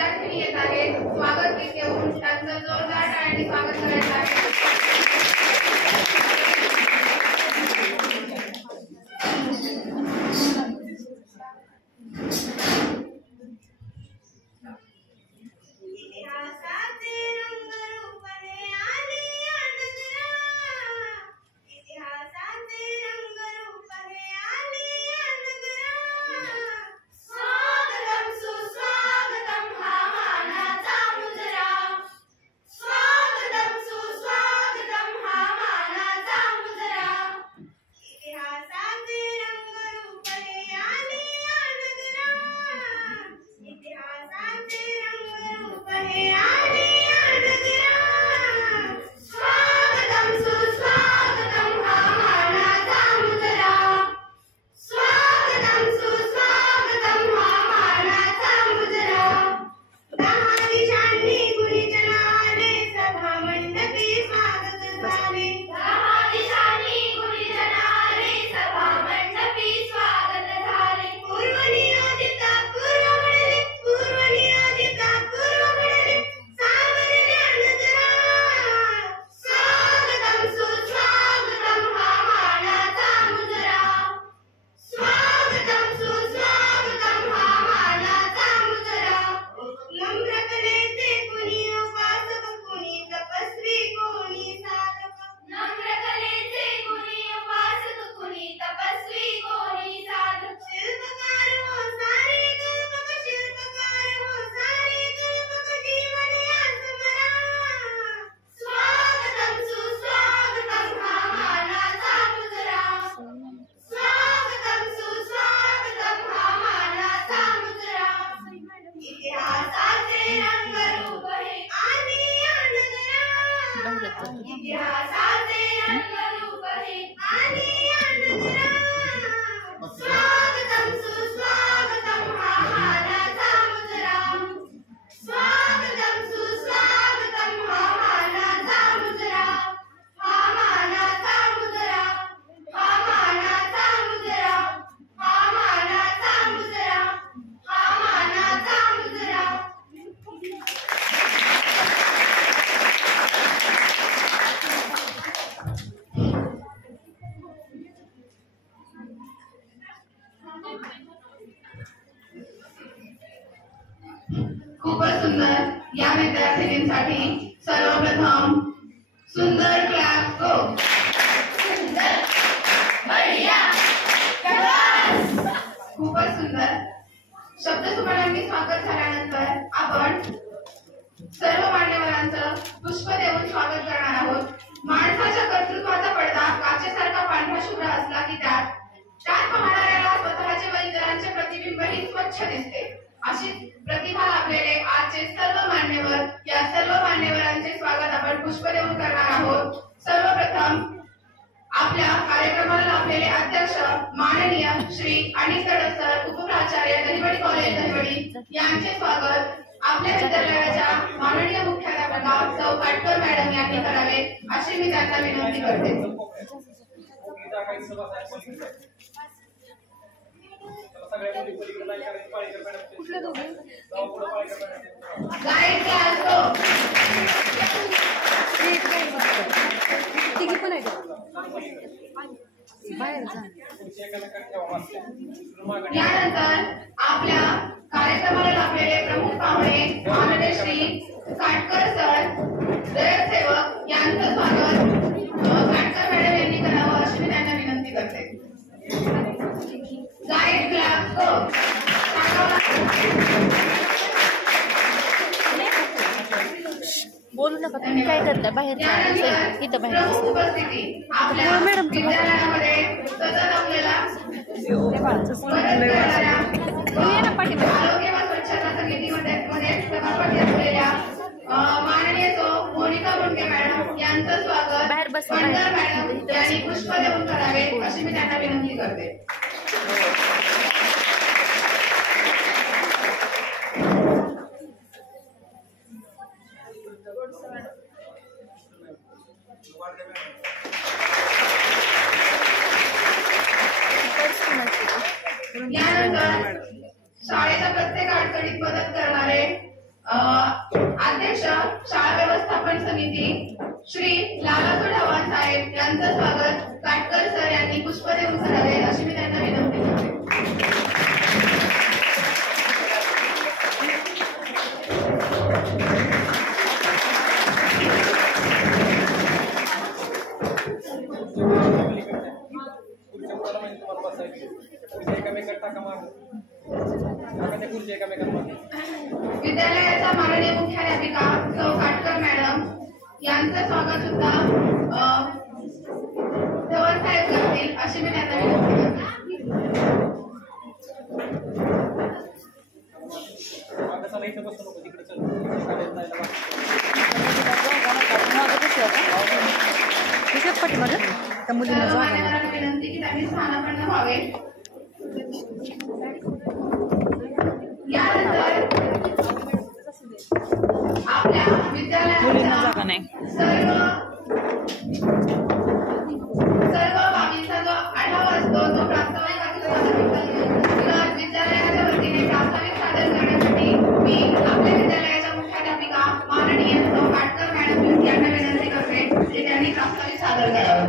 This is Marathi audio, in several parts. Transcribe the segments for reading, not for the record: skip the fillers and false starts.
विद्यार्थी येत आहेत. स्वागत गीत घेऊन त्यांचं जोरदार टाळ्यांनी स्वागत करायचं आहे. खूपच सुंदर. या विद्यार्थिनींसाठी सर्वप्रथम सुंदर क्लास गो. सुंदर, बढिया, खूपच सुंदर. शब्दसुमनांनी स्वागत झाल्यानंतर आपण सर्व मान्यवरांचं पुष्प देऊन स्वागत करणार आहोत. माणसाच्या कर्तृत्वाचा पडदा काचेसारखा पांढरा शुभ्र असला की त्यात पाहणाऱ्याला स्वतःचे व इतरांचे प्रतिबिंबही स्वच्छ दिसते. अशी प्रतिभा लाभलेले आजचे सर्व मान्यवर, या सर्व मान्यवरांचे स्वागत आपण पुष्प देऊन करणार आहोत. सर्वप्रथम आपल्या कार्यक्रमाला लाभलेले अध्यक्ष माननीय श्री अनिल सर, उपप्राचार्य दहिवडी कॉलेज दहिवडी यांचे स्वागत आपल्या विद्यालयाच्या माननीय मुख्याध्यापिका सौ काटकर मॅडम यांनी करावे अशी मी त्यांना विनंती करते. गाईड क्लास यानंतर आपल्या कार्यक्रमाला लाभलेले प्रमुख पाहुणे माननीय श्री काटकर सर, दयसेवक यांचं स्वागत काटकर मॅडम यांनी करावं अशी मी त्यांना विनंती करते. गाईड क्लास बोलू नका, तुम्ही काय करता बाहेर इथं बाहेर उपस्थिती आपल्या विद्यालयामध्ये सतत आपल्याला आरोग्य व स्वच्छता समितीमध्ये सभापती असलेल्या माननीय सौ मोनिका मुंडे मॅडम यांचं स्वागत पंढर मॅडम यांनी पुष्प देऊन करावे अशी मी त्यांना विनंती करते. यानंतर शाळेच्या प्रत्येक अडचणीत मदत करणारे अध्यक्ष शाळा व्यवस्थापन समिती श्री लालासो ढवाण साहेब यांचं स्वागत काटकर सर यांनी पुष्प देऊन करावे अशी मी त्यांना विनंती करते. विद्यालयाच्या माननीय मुख्याध्यापिका सौ काटकर मॅडम यांचं स्वागत सुद्धा धवन साहेब करतील अशी मी त्यांना विनंती करते. मान्यवरांना विनंती की त्यांनी स्थानापन्न व्हावे. यानंतर आपल्या विद्यालयाच्या सर्व बाबींचा जो आढावा असतो तो प्रास्ताविक विद्यालयाच्या वतीने प्रास्ताविक सादर करण्यासाठी मी आपल्या विद्यालयाच्या मुख्याध्यापिका माननीय सौ काटकर मॅडम यांना विनंती करते की त्यांनी प्रास्ताविक सादर करावं.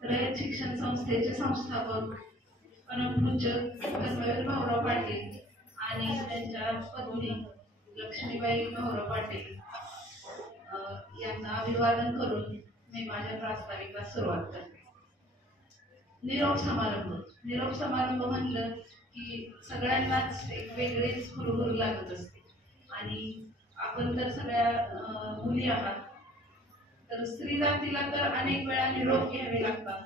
रयत शिक्षण संस्थेचे संस्थापक परमपूज्य कर्मवीर भाऊराव पाटील आणि त्यांच्या पत्नी लक्ष्मीबाई भाऊराव पाटील यांना अभिवादन करून मी माझ्या प्रास्ताविकास सुरुवात करते. निरोप समारंभ म्हणलं की सगळ्यांनाच एक वेगळीच हुरहुर लागत असते आणि आपण तर सगळ्या मुली आहात तर स्त्री जातीला तर अनेक वेळा निरोप घ्यावे लागतात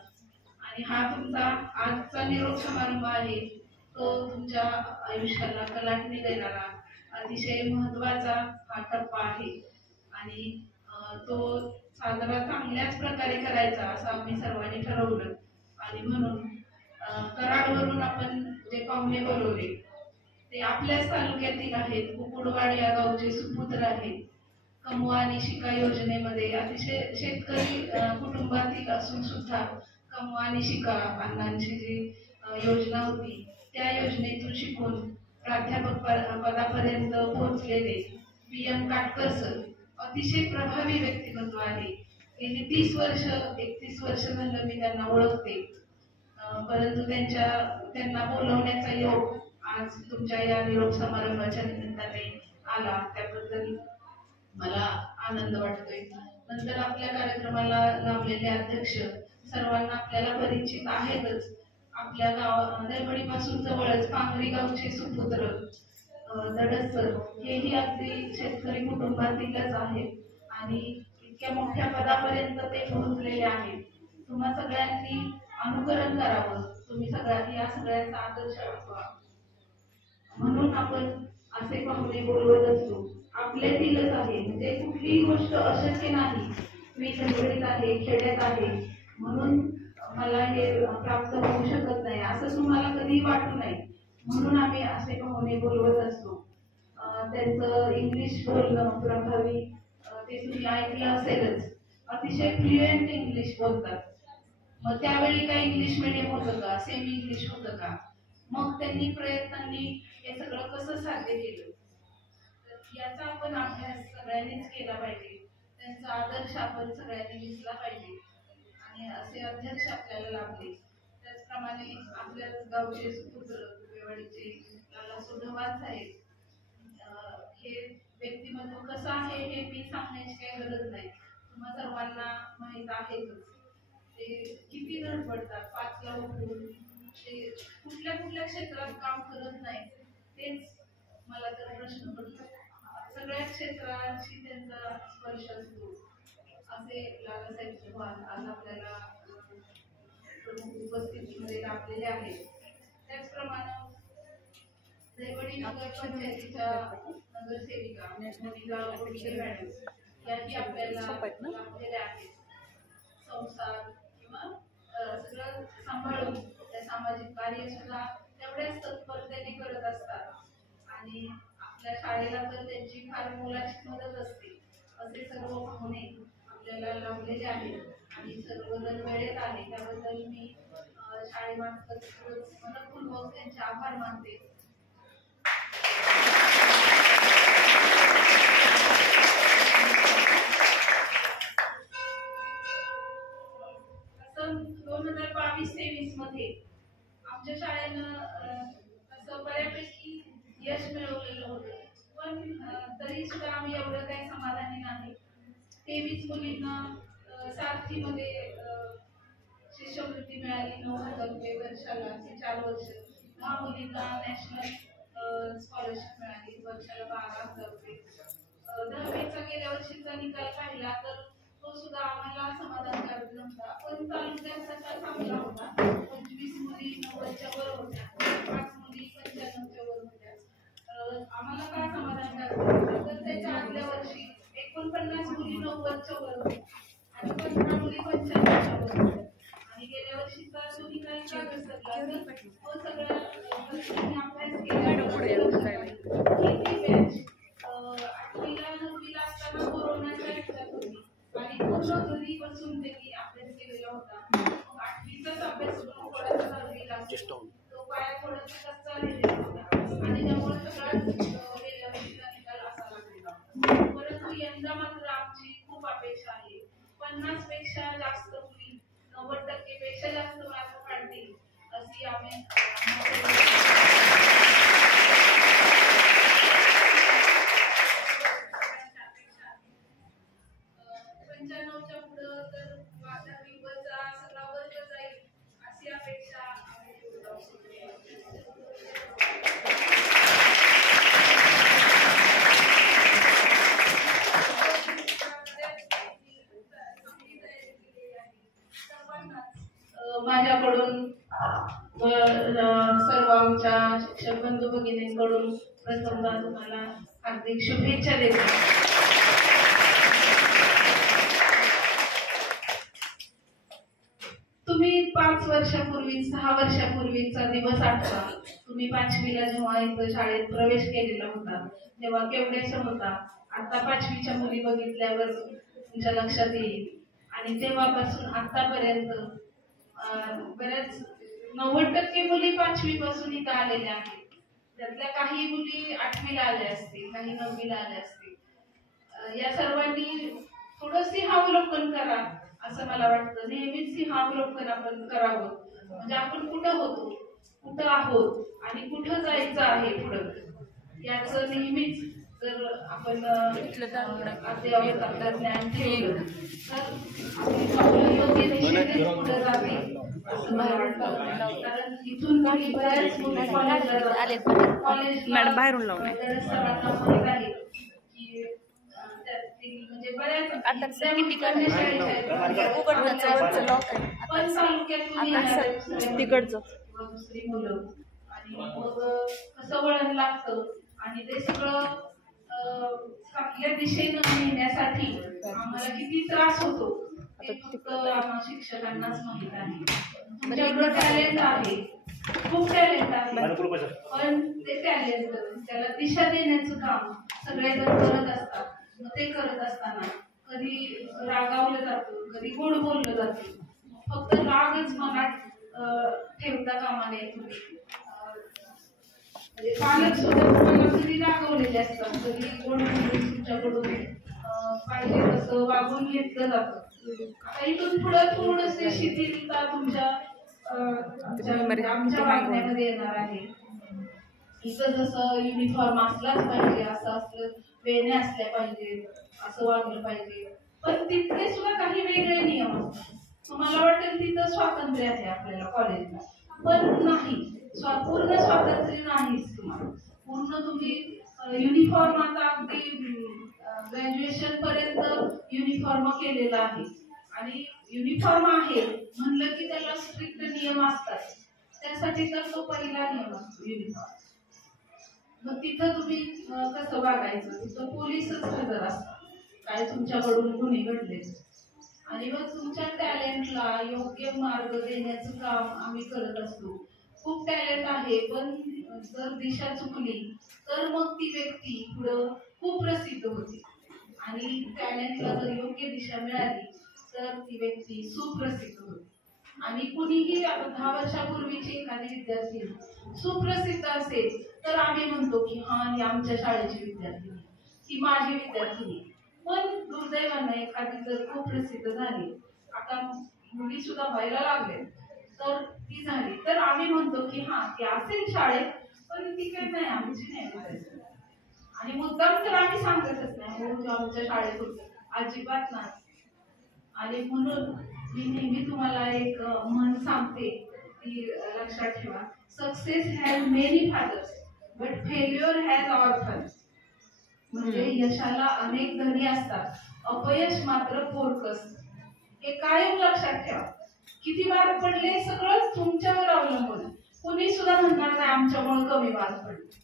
आणि हा तुमचा आजचा निरोप समारंभ आहे तो तुमच्या आयुष्याला कलाटणी देणारा अतिशय महत्त्वाचा हा टप्पा आहे आणि तो साजरा चांगल्याच प्रकारे करायचा असं आम्ही सर्वांनी ठरवलं आणि म्हणून कराडवरून आपण जे पाहुणे बोलवले ते आपल्याच तालुक्यातील आहेत. कुकुडवाड या गावचे सुपुत्र आहेत. कमवा आणि शिका योजनेमध्ये अतिशय शेतकरी कुटुंबातील असून सुद्धा कमवा आणि शिका अण्णांची जी योजना होती त्या योजनेतून शिकून प्राध्यापक पदापर्यंत पोहोचलेले PM काटकर सर अतिशय प्रभावी व्यक्तिमत्व आहे. गेली 31 वर्ष झालं मी त्यांना ओळखते परंतु त्यांना बोलवण्याचा योग आज तुमच्या या निरोप समारंभाच्या निमित्ताने आला त्याबद्दल मला आनंद वाटतोय. नंतर आपल्या कार्यक्रमाला लाभलेले अध्यक्ष सर्वांना आपल्याला परिचित आहेतच. आपल्या दळवडीपासून जवळच पांगरी गावचे सुपुत्र दडस सर हेही अगदी शेतकरी कुटुंबातीलच आहेत आणि इतक्या मोठ्या पदापर्यंत ते पोहोचलेले आहेत. तुम्हा सगळ्यांनी अनुकरण करावं. तुम्ही या सगळ्यांचा आदर्श असावा म्हणून आपण असे पाहुणे बोलवत असतो. आपल्यातीलच आहे म्हणजे कुठलीही गोष्ट अशक्य नाही. मी दळवडीत आहे खेड्यात आहे म्हणून मला हे प्राप्त होऊ शकत नाही असं तुम्हाला कधीही वाटू नये म्हणून आम्ही असे पाहुणे बोलवत असतो. त्यांचं इंग्लिश बोलणं प्रभावी ते तुम्ही ऐकलं असेलच. अतिशय फ्लुएंट इंग्लिश बोलतात. मग त्यावेळी काय इंग्लिश मीडियम होतं का सेमी इंग्लिश होतं का मग त्यांनी प्रयत्नांनी हे सगळं कसं साध्य केलं याचा आपण अभ्यास सगळ्यांनीच केला पाहिजे. त्यांचा आदर्श आपण सगळ्यांनी घेतला पाहिजे आणि असे अध्यक्ष आपल्याला लाभले. त्याचप्रमाणे आपल्या गावचे सुपुत्र कुपेवाडीचे लालासो ढवाण साहेब हे व्यक्तिमत्व कसं आहे हे मी सांगण्याची काही गरज नाही. तुम्हा सर्वांना माहीत आहेच. ते किती धडपडतात 5 ला उठून ते कुठल्या क्षेत्रात काम करत नाही तेच मला तर प्रश्न पडतो. सगळ्या क्षेत्रांशी त्यांचा स्पर्श असतो असे लालासाहेब चव्हाण आज आपल्याला उपस्थितीमध्ये लाभलेले आहेत. त्याचप्रमाणे दहिवडी नगरपंचायतीच्या नगरसेविका मॅडम याही आपल्याला लाभलेल्या आहेत. संसार किंवा सगळं सांभाळून त्या कार्य सुद्धा तेवढ्याच तत्परतेने करत असतात आणि आपल्या शाळेला तर त्यांची फार मोलाची मदत असते. असे सर्व पाहुणे आपल्याला लाभलेले आहेत आणि सर्वजण वेळेत आले त्याबद्दल मी शाळेमार्फत मनपूर्वक त्यांचे आभार मानते. सन 2022-23 मध्ये आमच्या शाळेनं असं बऱ्यापैकी यश मिळवलेलं होतं, पण तरी सुद्धा आम्ही एवढं काही समाधानी नाही. 23 मुलींना सारथीमध्ये शिष्यवृत्ती मिळाली 9,000 रुपये वर्षाला, 4 वर्ष. 10 मुलींना नॅशनल स्कॉलरशिप मिळाली वर्षाला 12,000 रुपये. 10वीचा गेल्या वर्षीचा निकाल पाहिला तर तो सुद्धा आम्हाला समाधानकारक नव्हता, पण तालुक्याचा चांगला होता. 25 मुली 90च्या वर होत्या, 5 मुली 95च्या वर होत्या. आम्हाला काय समाधानकारक नव्हतं तर त्याच्या आदल्या वर्षी 49 मुली 90च्या वर होत्या आणि 15 मुली 95च्या वर होत्या. आणि गेल्या वर्षीचा जो निकाल का घसरला तर तो सगळ्या अभ्यास केला. किती बॅच 8वीला 9वीला असताना कोरोनाच्या ह्याच्यात होती आणि पूर्ण घरी बसून त्यांनी अभ्यास केलेला होता. मग 8वीचाच अभ्यास करून थोडासा 9वीला तो पाया थोडासा कच्चा राहिलेला होता आणि त्यामुळे सगळ्यात गेल्या वर्षीचा निकाल असा लागलेला. परंतु यंदा मात्र आमची खूप अपेक्षा आहे. 50 पेक्षा जास्त मुली 90% पेक्षा जास्त मार्क काढतील अशी आम्ही 95च्या पुढं तर 10वीचा सगळा वर्ग जाईल अशी अपेक्षा आम्ही ठेवतो. माझ्याकडून सर्व आमच्या शिक्षक बंधू भगिनींकडून प्रथमदा तुम्हाला हार्दिक शुभेच्छा देते. तुम्ही 5 वर्षापूर्वी 6 वर्षापूर्वीचा दिवस आठवा. तुम्ही 5वीला जेव्हा इथं शाळेत प्रवेश केलेला होता तेव्हा केवढ्याशा होता. आता 5वीच्या मुली बघितल्यावर तुमच्या लक्षात येईल. आणि तेव्हापासून आतापर्यंत बऱ्याच 90% मुली 5वी पासून इथं आलेल्या आहेत. त्यातल्या काही मुली 8वीला आल्या असतील, काही 9वीला आल्या असतील. या सर्वांनी थोडं सिंहावलोकन करा असं मला वाटतं. नेहमीच सिंहावलोकन आपण करावं. म्हणजे आपण कुठं होतो, कुठं आहोत आणि कुठं जायचं आहे पुढं याचं नेहमीच जर आपण अद्यावत आपलं ज्ञान ठेवलं तर आपली योग्य दिशेने पुढे जाते असं मला वाटतं. कारण इथून काही बऱ्याच मुली मॅडम बाहेरून लावून सर्वांना माहित आहे की म्हणजे बऱ्याच पण तालुक्यातून तिकडचं दुसरी मुलं आणि मग कसं वळण लागतं आणि ते सगळं चांगल्या दिशेनं नेण्यासाठी आम्हाला किती त्रास होतो ते फक्त आम्हा शिक्षकांनाच माहित आहे. तुमच्याकडं टॅलेंट आहे, खूप टॅलेंट आहे, पण ते टॅलेंट त्याला दिशा देण्याचं काम सगळेजण करत असतात. मग ते करत असताना कधी रागावलं जातं, कधी गोड बोललं जातं. फक्त रागच मनात ठेवता कामा नये तुम्ही. म्हणजे पालक सुद्धा तुम्हाला कधी रागवलेले असतात, कधी गोड बोलून तुमच्याकडून पाहिजे तसं वागून घेतलं जातं. आता इथून पुढं थोडंसं शिथिलता तुमच्या आमच्या वागण्यामध्ये येणार आहे. इथं जसं युनिफॉर्म असलाच पाहिजे, असं असलं, वेण्या असल्या पाहिजे, असं वागलं पाहिजे, पण तिथले सुद्धा काही वेगळे नियम असतात. तुम्हाला वाटेल तिथं स्वातंत्र्य आहे आपल्याला कॉलेजला, पण नाही, पूर्ण स्वातंत्र्य नाहीच तुम्हाला. पूर्ण तुम्ही युनिफॉर्म आता अगदी ग्रॅज्युएशन पर्यंत युनिफॉर्म केलेला आहे आणि युनिफॉर्म आहे म्हणलं की त्याला स्ट्रिक्ट नियम असतात. त्यासाठी तर तो पहिला नियम असतो युनिफॉर्म. मग तिथं तुम्ही कसं वागायचं, तिथं पोलीसच हजर असतात काय तुमच्याकडून गुन्हे घडले. आणि मग तुमच्या टॅलेंटला योग्य मार्ग देण्याचं काम आम्ही करत असतो. खूप टॅलेंट आहे, पण जर दिशा चुकली तर मग ती व्यक्ती पुढं खूप प्रसिद्ध होते. आणि टॅलेंटला जर योग्य दिशा मिळाली तर ती व्यक्ती सुप्रसिद्ध होते. आणि कुणीही आता 10 वर्षापूर्वीची एखादी विद्यार्थी सुप्रसिद्ध असेल तर आम्ही म्हणतो की हा ही आमच्या शाळेची विद्यार्थिनी, ही माझी विद्यार्थिनी. पण दुर्दैवाने एखादी जर खूप प्रसिद्ध झाली, आता मुली सुद्धा व्हायला लागले, तर ती झाली तर आम्ही म्हणतो की हा ती असेल शाळेत, पण ती काही नाही आमची नाही विद्यार्थी. आणि मुद्दाम तर आम्ही सांगतच नाही हो आमच्या शाळेत होते, अजिबात नाही. आणि म्हणून मी नेहमी तुम्हाला एक म्हण सांगते, ती लक्षात ठेवा. Success has many fathers but failure has orphans. म्हणजे यशाला अनेक धनी असतात, अपयश मात्र पोरकस. हे कायम लक्षात ठेवा. किती मार्क पडले सगळं तुमच्यावर अवलंबून. कुणी सुद्धा म्हणणार नाही आमच्यामुळे कमी मार्क पडले.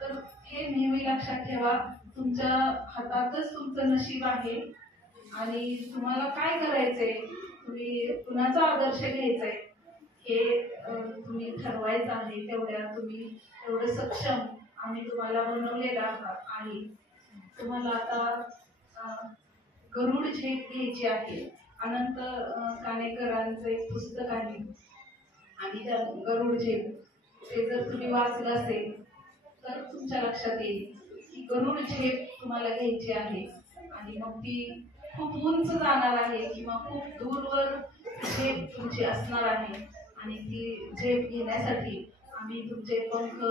तर हे नेहमी लक्षात ठेवा. तुमच्या हातातच तुमचं नशीब आहे आणि तुम्हाला काय करायचंय, तुम्ही कुणाचा आदर्श घ्यायचाय हे तुम्ही ठरवायचं आहे. तुम्ही तेवढं सक्षम आम्ही तुम्हाला बनवलेलं आहे. तुम्हाला आता गरुड झेप घ्यायची आहे. अनंत काणेकरांचं एक पुस्तक आहे आणि त्या गरुड झेप ते जर तुम्ही वाचलं असेल तर तुमच्या लक्षात येईल की गरुड झेप तुम्हाला घ्यायची आहे. आणि मग ती खूप उंच जाणार आहे किंवा खूप दूरवर झेप तुमची असणार आहे. आणि ती झेप घेण्यासाठी आम्ही तुमचे पंख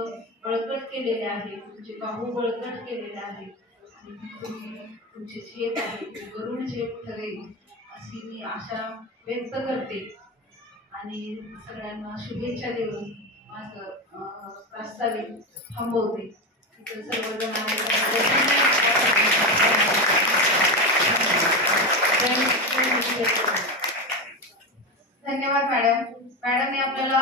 बळकट केलेले आहे, तुमचे बाहू बळकट केलेले आहे. आणि तुमची झेप आहे ती गरुड झेप ठरेल अशी मी आशा व्यक्त करते. आणि सगळ्यांना शुभेच्छा देऊन माझं प्रास्ताविक थांबवते. सर्वजण धन्यवाद मॅडम. मॅडमने आपल्याला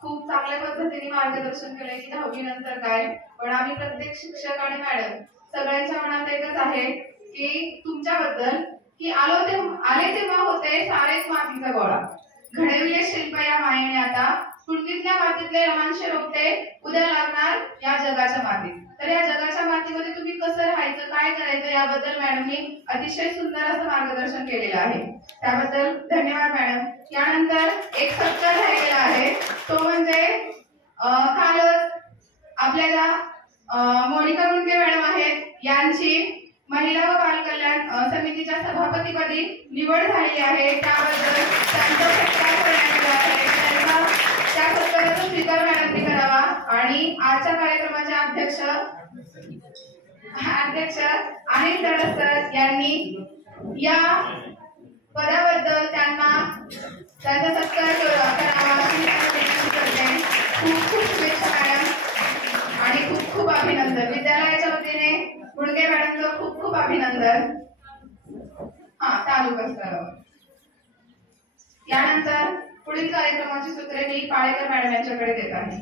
खूप चांगल्या पद्धतीने मार्गदर्शन केलंय की 10वी नंतर काय. पण आम्ही प्रत्येक शिक्षक आणि मॅडम सगळ्यांच्या मनात एकच आहे की तुमच्याबद्दल की आले तेव्हा होते सारेच मातीचा गोळा, घडविले शिल्प या मायेने आता, कुंडीतल्या मातीतले लहानशे रोपटे उद्या लागणार या जगाच्या मातीत. तर या जगाच्या मातीमध्ये तुम्ही कसं राहायचं, काय करायचं याबद्दल मॅडमनी अतिशय सुंदर असं मार्गदर्शन केलेलं आहे. त्याबद्दल धन्यवाद मॅडम. यानंतर एक सत्कार राहिलेला आहे, तो म्हणजे कालच आपल्याला मोनिका मुंडके मॅडम आहेत, यांची महिला व बाल कल्याण समितीच्या सभापतीपदी निवड झालेली आहे. त्याबद्दल त्यांचा सत्कार करण्यात आला आहे. त्या सत्काराचा स्वीकार मॅडमने करावा. आणि आजच्या कार्यक्रमाचे अध्यक्ष अनिल तडसकर यांनी या पदाबद्दल त्यांचा सत्कार करावा अशी विनंती करते. खूप खूप शुभेच्छा मॅडम आणि खूप खूप अभिनंदन. विद्यालयाच्या वतीने मुंडके मॅडमचं खूप खूप अभिनंदन. तालुका स्तरावर. यानंतर पुढील कार्यक्रमाची सूत्रे मी पाळेकर मॅडम यांच्याकडे देत आहे.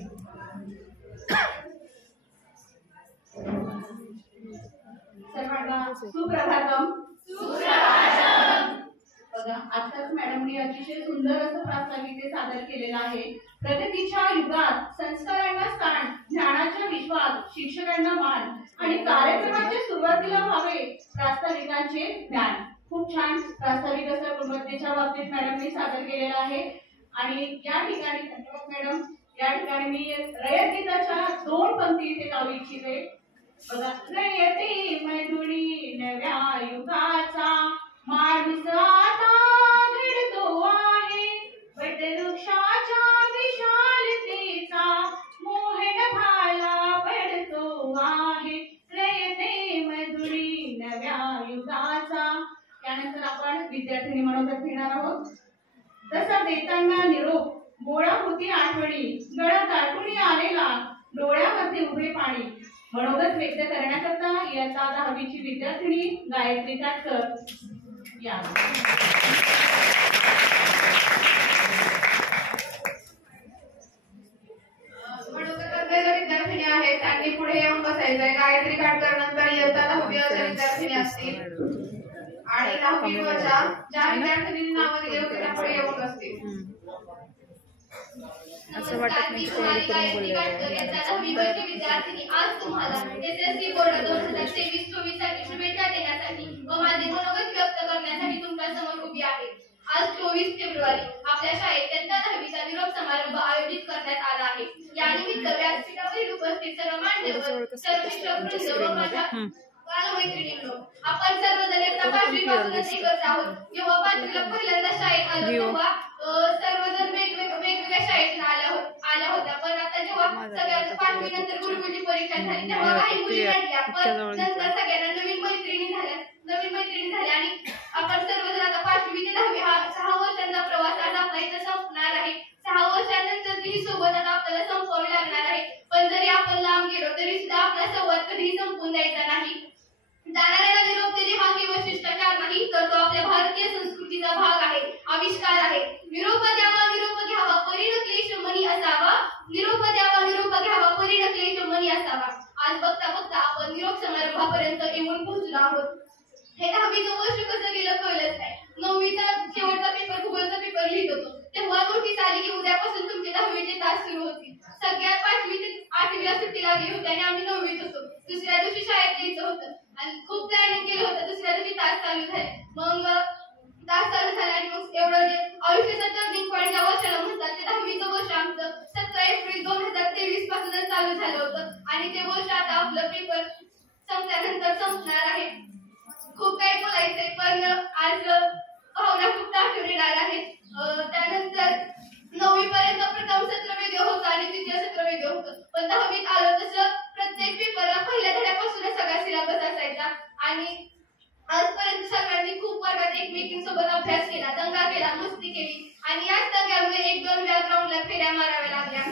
सर्वांना सुप्रभातम. बघा, आताच मॅडमनी अतिशय सुंदर असं प्रास्ताविक सादर केलेलं आहे. प्रगतीच्या युगात संस्कारांना स्थान, ज्ञानाच्या विश्वात शिक्षकांना मान आणि कार्यक्रमाच्या सुरुवातीला व्हावे प्रास्ताविकांचे ज्ञान. खूप छान प्रास्ताविक असं गुणवत्तेच्या बाबतीत मॅडमने सादर केलेलं आहे. आणि या ठिकाणी धन्यवाद मॅडम. या ठिकाणी मी रयत गीताच्या 2 पंक्ती इथे लावू इच्छिते. बघा, रयते मधुरी नव्या युगाचा, माणूस आता घडतो आहे, वटवृक्षाच्या विशालतेचा मोहन भाला पडतो आहे, रयते मधुरी नव्या युगाचा. त्यानंतर आपण विद्यार्थिनी मनोगत घेणार आहोत. तसा देताना निरोप गोळा होती आठवणी, गळा दाटून आलेला डोळ्यामध्ये उभे पाणी. मनोगत व्यक्त करण्याकरता इयत्ता 10वीची विद्यार्थिनी गायत्री काटकर या. मनोगत असलेल्या विद्यार्थिनी आहेत, त्यांनी पुढे येऊन बसायचंय. गायत्री काटकर नंतर इयत्ता 10वीच्या विद्यार्थिनी असतील आणि 10वीच्या ज्या विद्यार्थिनींनी नावं दिली होती त्या पुढे येऊन बसतील. असं वाटत नाही की तयारी करून बोललेलं आहे. विद्यार्थिनी आज तुम्हाला SSC बोर्ड 2023-24 साठी शुभेच्छा देण्यासाठी व माझे मनोगत व्यक्त करण्यासाठी तुमच्या समोर उभी आहे. आज 24 फेब्रुवारी आपल्या शाळेत इयत्ता 10वीचा निरोप समारंभ आयोजित करण्यात आला आहे. या निमित्त व्यासपीठावरील उपस्थित सर्व मान्यवर, सर्व शिक्षक वृंद व माझ्या बालमैत्रिणींनो, आपण सर्वजण इयत्ता 5वी पासूनच एकत्र आहोत. जेव्हा 5वीला पहिल्यांदा शाळेत आलो तेव्हा सर्वजण वेगवेगळ्या शाळेतून आल्या होत्या. पण आता जेव्हा सगळ्यांना 5वी नंतर गुरुकुलची परीक्षा झाली तेव्हा काही मुली रडल्या, पण नंतर सगळ्यांना नवीन मैत्रिणी झाल्या आणि आपण सर्वजण आता 5वी ते 10वी हा 6 वर्षांचा प्रवास आज आपला इथं संपणार आहे. 6 वर्षानंतर ही सोबत आता आपल्याला संपवावी लागणार आहे. पण जरी आपण लांब गेलो तरी सुद्धा आपला संवाद कधीही संपून जायचा नाही. जाणाऱ्याला निरोप देणे हा केवळ शिष्टाचार नाही, तर तो आपल्या भारतीय संस्कृतीचा भाग आहे, आविष्कार आहे. निरोप द्यावा निरोप घ्यावा परी न क्लेश मनी असावा. निरोप द्यावा निरोप घ्यावा परी न क्लेश मनी असावा. आज बघता बघता आपण निरोप समारंभापर्यंत येऊन पोहोचलो आहोत. हे 10वीचं वर्ष कसं गेलं कळलंच नाही. 9वीचा शेवटचा पेपर, भूगोलचा पेपर लिहित होतो तेव्हा नोटीस आली की उद्यापासून तुमचे 10वीचे तास सुरू होतील. सगळ्या 5वी ते 8वीला सुट्टी लागली होती आणि आम्ही 9वीत होतो. दुसऱ्या दिवशी शाळेत लिहायचं होतं आणि खूप प्लॅनिंग केलं होतं. दुसऱ्या दिवशी तास चालू झाले. मग तास चालू झाले आणि मग एवढं जे आयुष्याचं टर्निंग पॉईंट ज्या वर्षाला म्हणतात ते 10वीचं वर्ष आमचं 17 एप्रिल 2023 पासूनच चालू झालं होतं आणि ते वर्ष आता आपलं पेपर संपल्यानंतर संपणार आहे. खूप काही बोलायचंय पण आज भावना खूप दाटून येणार आहेत. त्यानंतर 9वी पर्यंत प्रथम सत्र वेगळं होतं आणि द्वितीय सत्र वेगळं होतं. पण 10वीत आलं तसं प्रत्येक पेपरला पहिल्या धड्यापासूनच सगळा सिलेबस असायचा आणि आजपर्यंत सगळ्यांनी खूप वर्गात एकमेकींसोबत अभ्यास केला, दंगा केला, मस्ती केली आणि याच दंग्यामुळे 1-2 वेळा ग्राउंडला फेऱ्या माराव्या लागल्या.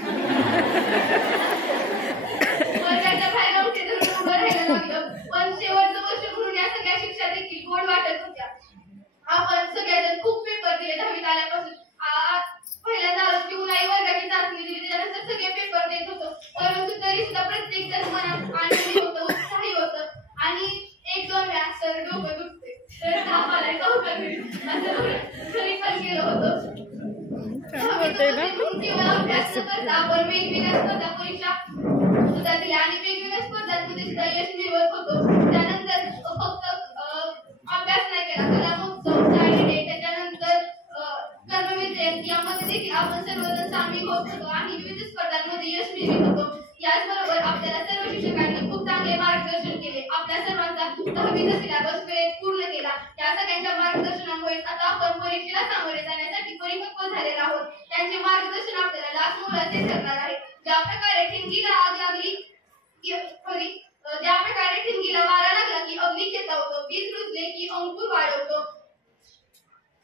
वर्गाच्या बाहेर अंगठे धरून उभं राहायला लागलं. पण शेवटचं वर्ष म्हणून या सगळ्या शिक्षा देखील गोड वाटत होत्या. आपण सगळ्याजण खूप पेपर दिले 10वीत आल्यापासून. पहिल्यांदा आलो की उन्हाळी वर्गाची चाचणी दिली, त्याच्यानंतर सगळे पेपर देत होतो. परंतु तरी सुद्धा प्रत्येक जण मनात आनंदी होतं, उत्साही होतं आणि 1-2 वेळा सर डोकं दुखते तर थांब आलाय होतं घरी पण गेलो होतो. अभ्यास न करता आपण वेगवेगळ्या स्पर्धा परीक्षा सुद्धा दिल्या आणि वेगवेगळ्या स्पर्धांमध्ये सुद्धा यश मिळवत होतो. त्यानंतर फक्त अभ्यास नाही केला, त्याला मग त्याच्यानंतर कर्मवीर जयंती यामध्ये देखील आपण सर्वजण सामील होत होतो आणि विविध स्पर्धांमध्ये यश मिळवत होतो. याचबरोबर आपल्याला सर्व शिक्षकांनी खूप चांगले मार्गदर्शन केले. आपल्या सर्वांचा 10वीचा सिलेबस वेळेत पूर्ण केला. या सगळ्यांच्या मार्गदर्शनामुळे आता आपण परीक्षेला सामोरे जाण्यासाठी परिपक्व झालेलो आहोत. त्यांचे मार्गदर्शन आपल्याला लाख मोलाचे ठरणार आहे. ज्या प्रकारे ठिणगीला आग लागली ज्या प्रकारे ठिणगीला वारा लागला की अग्नी चेतावतो, बीज रुजले की अंकुर वाढवतो,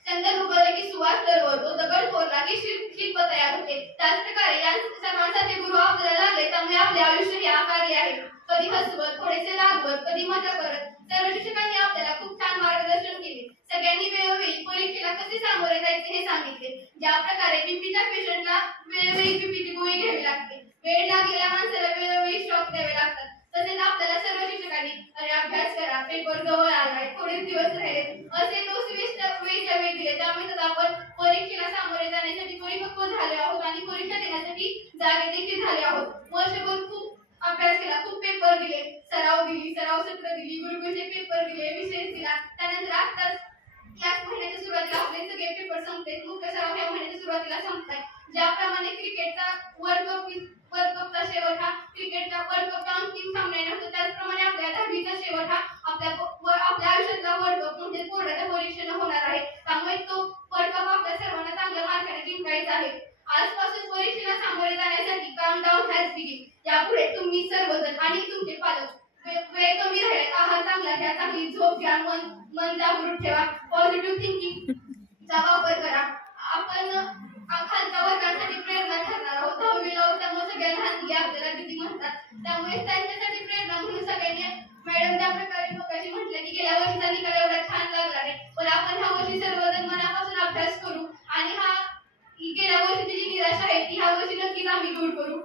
चंदन उगवले की सुवास दरवळतो, दगड फोडला की शिल्प तयार होते. त्याचप्रकारे या सर्वांसाठी गुरु आपल्याला लागले, त्यामुळे आपले आयुष्य हे आकारले आहे. कधी हसवत, थोडेसे रागवत, कधी मजा करत सर्व शिक्षकांनी आपल्याला खूप छान मार्गदर्शन केले. सगळ्यांनी वेळोवेळी परीक्षेला कसे सामोरे जायचे हे सांगितले. ज्या प्रकारे बीपीच्या पेशंटला वेळोवेळी बीपीची गोळी घ्यावी लागते, वेळ लागलेल्या माणसाला वेळोवेळी शॉक द्यावे लागतात, तसेच आपल्याला सर्व शिक्षकांनी अरे अभ्यास करा, पेपर जवळ आलाय, थोडेच दिवस राहिले असे वेळच्या वेळ दिले. त्यामुळे आपण परीक्षेला सामोरे जाण्यासाठी परिपक्व झाले आहोत आणि परीक्षा देण्यासाठी जागे देखील झाले आहोत. वर्षभर खूप अभ्यास केला, खूप पेपर दिले, सराव सत्र दिली, गुरुकुलचे पेपर दिले, विशेष दिला. त्यानंतर आताच याच महिन्याच्या सुरुवातीला आपले सगळे पेपर संपले. मुख्य सराव या महिन्याच्या सुरुवातीला संपताय. ज्याप्रमाणे क्रिकेटचा वर्ल्ड कपचा शेवट हा क्रिकेटच्या वर्ल्ड कपचा अंतिम सामना होतो, त्याचप्रमाणे आपल्या 10वीचा शेवट हा आपल्या आयुष्यातला वर्ल्ड कप म्हणजे बोर्डाच्या परीक्षेनं होणार आहे. त्यामुळे तो वर्ल्ड कप आपल्या सर्वांना चांगल्या मार्काने जिंकायचा आहे. आजपासून परीक्षेला सामोरे जाण्यासाठी काउंटडाऊन हॅज बिगिन. यापुढे तुम्ही सर्वजण आणि तुमचे पालक वेळ कमी राहिल्यास आहार चांगला घ्या, चांगली झोप घ्या, मन जागृत ठेवा, पॉझिटिव्ह थिंकिंगचा वापर करा. आपण खालच्या वर्गांसाठी प्रेरणा ठरणार आहोत. 10वीला त्यामुळे सगळ्या लहान मुली आपल्याला किती म्हणतात, त्यामुळे त्यांच्यासाठी प्रेरणा म्हणून सगळ्यांनी मॅडम त्या प्रकारे लोकांशी म्हटलं की गेल्या वर्षीचा निकाल एवढा छान लागला नाही, पण आपण ह्या वर्षी सर्वजण मनापासून अभ्यास करू आणि हा गेल्या वर्षीची जी निराशा आहे ती ह्या वर्षी नक्कीच आम्ही दूर करू.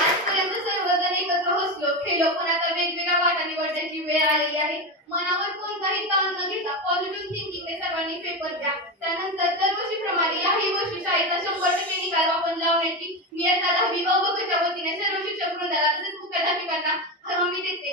आजपर्यंत सर्वजण एकत्र हसलो, खेळलो, पण आता वेगवेगळ्या वाटा निवडण्याची वेळ आलेली आहे. मनावर कोणताही ताण न घ्यायचा. पॉझिटिव्ह थिंकिंगने सर्वांनी पेपर द्या. त्यानंतर दरवर्षीप्रमाणे याही वर्षी शाळेचा 100% निकाल आपण लावण्याची मी इयत्ता 10वी अ ब क च्या वतीने सर्व शिक्षक वृंदाला तसेच मुख्याध्यापकांना हमी देते.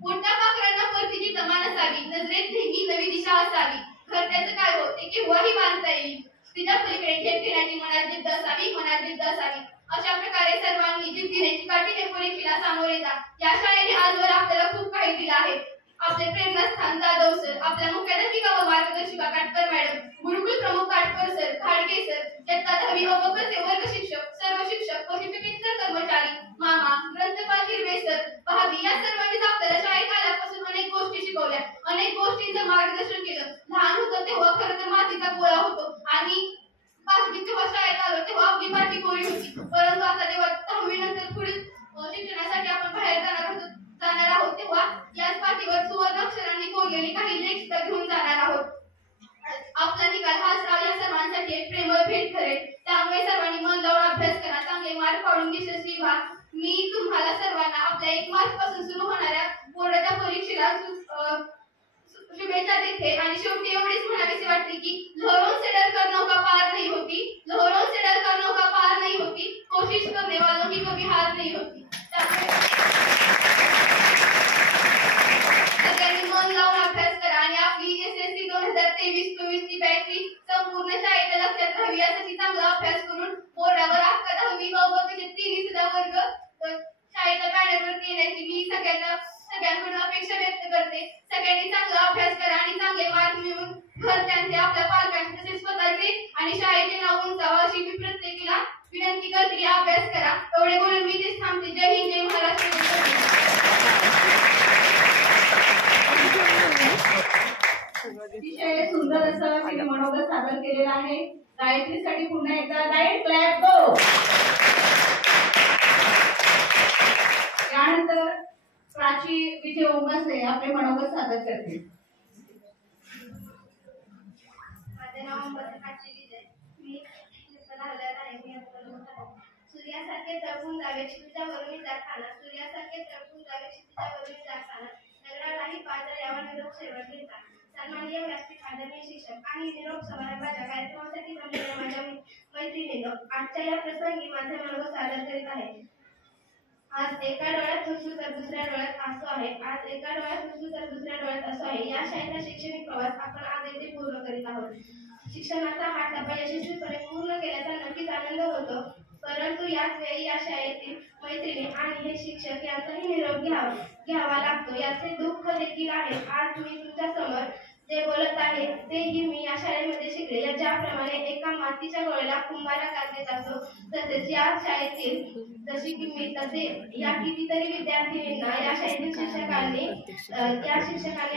मोठ्या पाखरांना परतीची तमान असावी, नजरेत नेहमी नवी दिशा असावी. घरट्याचं काय होते केव्हाही बांधता येईल. तिच्या पलीकडे खेळ खेळण्याची मनात जिद्द असावी, मनात जिद्द असावी. अशा प्रकारे सर्वांनी जिद्दीने चिकाटीने परीक्षेला सामोरे जा. या शाळेने आजवर आपल्याला खूप काही दिलं आहे. आपले प्रेरणास्थान जाधव सर, आपल्या मुख्याध्यापिका व मार्गदर्शिका काटकर मॅडम, गुरुकुल प्रमुख काटकर सर, घाडगे सर, इयत्ता 10वी अ ब क चे वर्ग शिक्षक, सर्व शिक्षक व शिक्षकेतर कर्मचारी, मामा, ग्रंथपाल हिरवे सर, भाभी या सर्वांनीच आपल्याला शाळेत आल्यापासून अनेक गोष्टी शिकवल्या, अनेक गोष्टींचं मार्गदर्शन केलं. लहान होतं तेव्हा खरं तर मातीचा गोळा होतो आणि 5वी जेव्हा शाळेत आलो तेव्हा आपली पाठी कोरी होती. परंतु आता जेव्हा 10वी नंतर पुढील शिक्षणासाठी आपण बाहेर जाणार आहोत तेव्हा याच पाठीवर सुवर्ण अक्षरांनी कोरलेली काही लेख घेऊन जाणार आहोत. आपला निकाल हा या सर्वांसाठी एक प्रेमळ भेट ठरेल. त्यामुळे सर्वांनी मन लावून अभ्यास करा, चांगले मार्क पाडून यशस्वी व्हा. मी तुम्हाला सर्वांना आपल्या 1 मार्च पासून सुरू होणाऱ्या बोर्डाच्या परीक्षेला शुभेच्छा देते आणि शेवटी एवढेच म्हणावेसे वाटते की लहरों से डर कर नौका पार नहीं होती, लहरों से डर कर नौका पार नहीं होती, कोशिश करने वालों की कभी हार नहीं होती. सगळ्यांनी मन लावून अभ्यास करा आणि आपली SSC 2023-24 ची बॅटरी संपूर्ण शाळेच्या लक्षात राहावी यासाठी चांगला अभ्यास करून बोर्डावर अख्खा 10वी अ ब क चे 3 सुद्धा वर्ग शाळेच्या बॅनरवर येण्याची मी सगळ्यांकडून अपेक्षा व्यक्त करते. सगळ्यांनी चांगला अभ्यास करा आणि चांगले मार्क मिळवून घरच्यांचे, आपल्या पालकांचे तसेच स्वतःचे आणि शाळेचे नाव उंचावा अशी मी प्रत्येकीला विनंती करते की अभ्यास करा. एवढे बोलून मी इथेच थांबते. जय हिंद, जय महाराष्ट्र. अतिशय सुंदर असं तिने मनोगत सादर केलेलं आहे. गायत्रीसाठी पुन्हा एकदा गाईड क्लॅप गो. यानंतर प्राची विजय ओंगासे आपले मनोगत सादर करते. माझे नाव प्राची विजय. मी हलत आहे. मी सूर्यासारखे चढून जावे क्षितिजावरून जाताना, सूर्यासारखे चढून जावे क्षितिजावरून जाताना, नगरालाही पाजर यावा निरोप शेवट घेता. सन्माननीय व्यासपीठ, आदरणीय शिक्षक आणि निरोप समारंभाच्या कार्यक्रमासाठी जमलेल्या माझ्या मैत्रिणींनो, आजच्या या प्रसंगी माझे मनोगत सादर करीत आहे. आज एका डोळ्यात हसू तर दुसऱ्या डोळ्यात आसू आहे. आज एका डोळ्यात हसू तर दुसऱ्या डोळ्यात असू आहे. या शाळेचा शैक्षणिक प्रवास आपण आज येथे पूर्ण करीत आहोत. शिक्षणाचा हा टप्पा यशस्वीपणे पूर्ण केल्याचा नक्कीच आनंद होतो. परंतु याच वेळी या शाळेतील मैत्रिणी आणि हे शिक्षक यांचाही निरोप घ्यावा लागतो. याचे दुःख देखील आहे. आज मी तुमच्या समोर जे बोलत आहे तेही मी या शाळेमध्ये शिकले. ज्याप्रमाणे एका मातीच्या गोळ्याला कुंभार आकार देत असतो, तसेच या शाळेतील जशी की मी तसे या कितीतरी विद्यार्थिनींना या शाळेतील शिक्षकांनी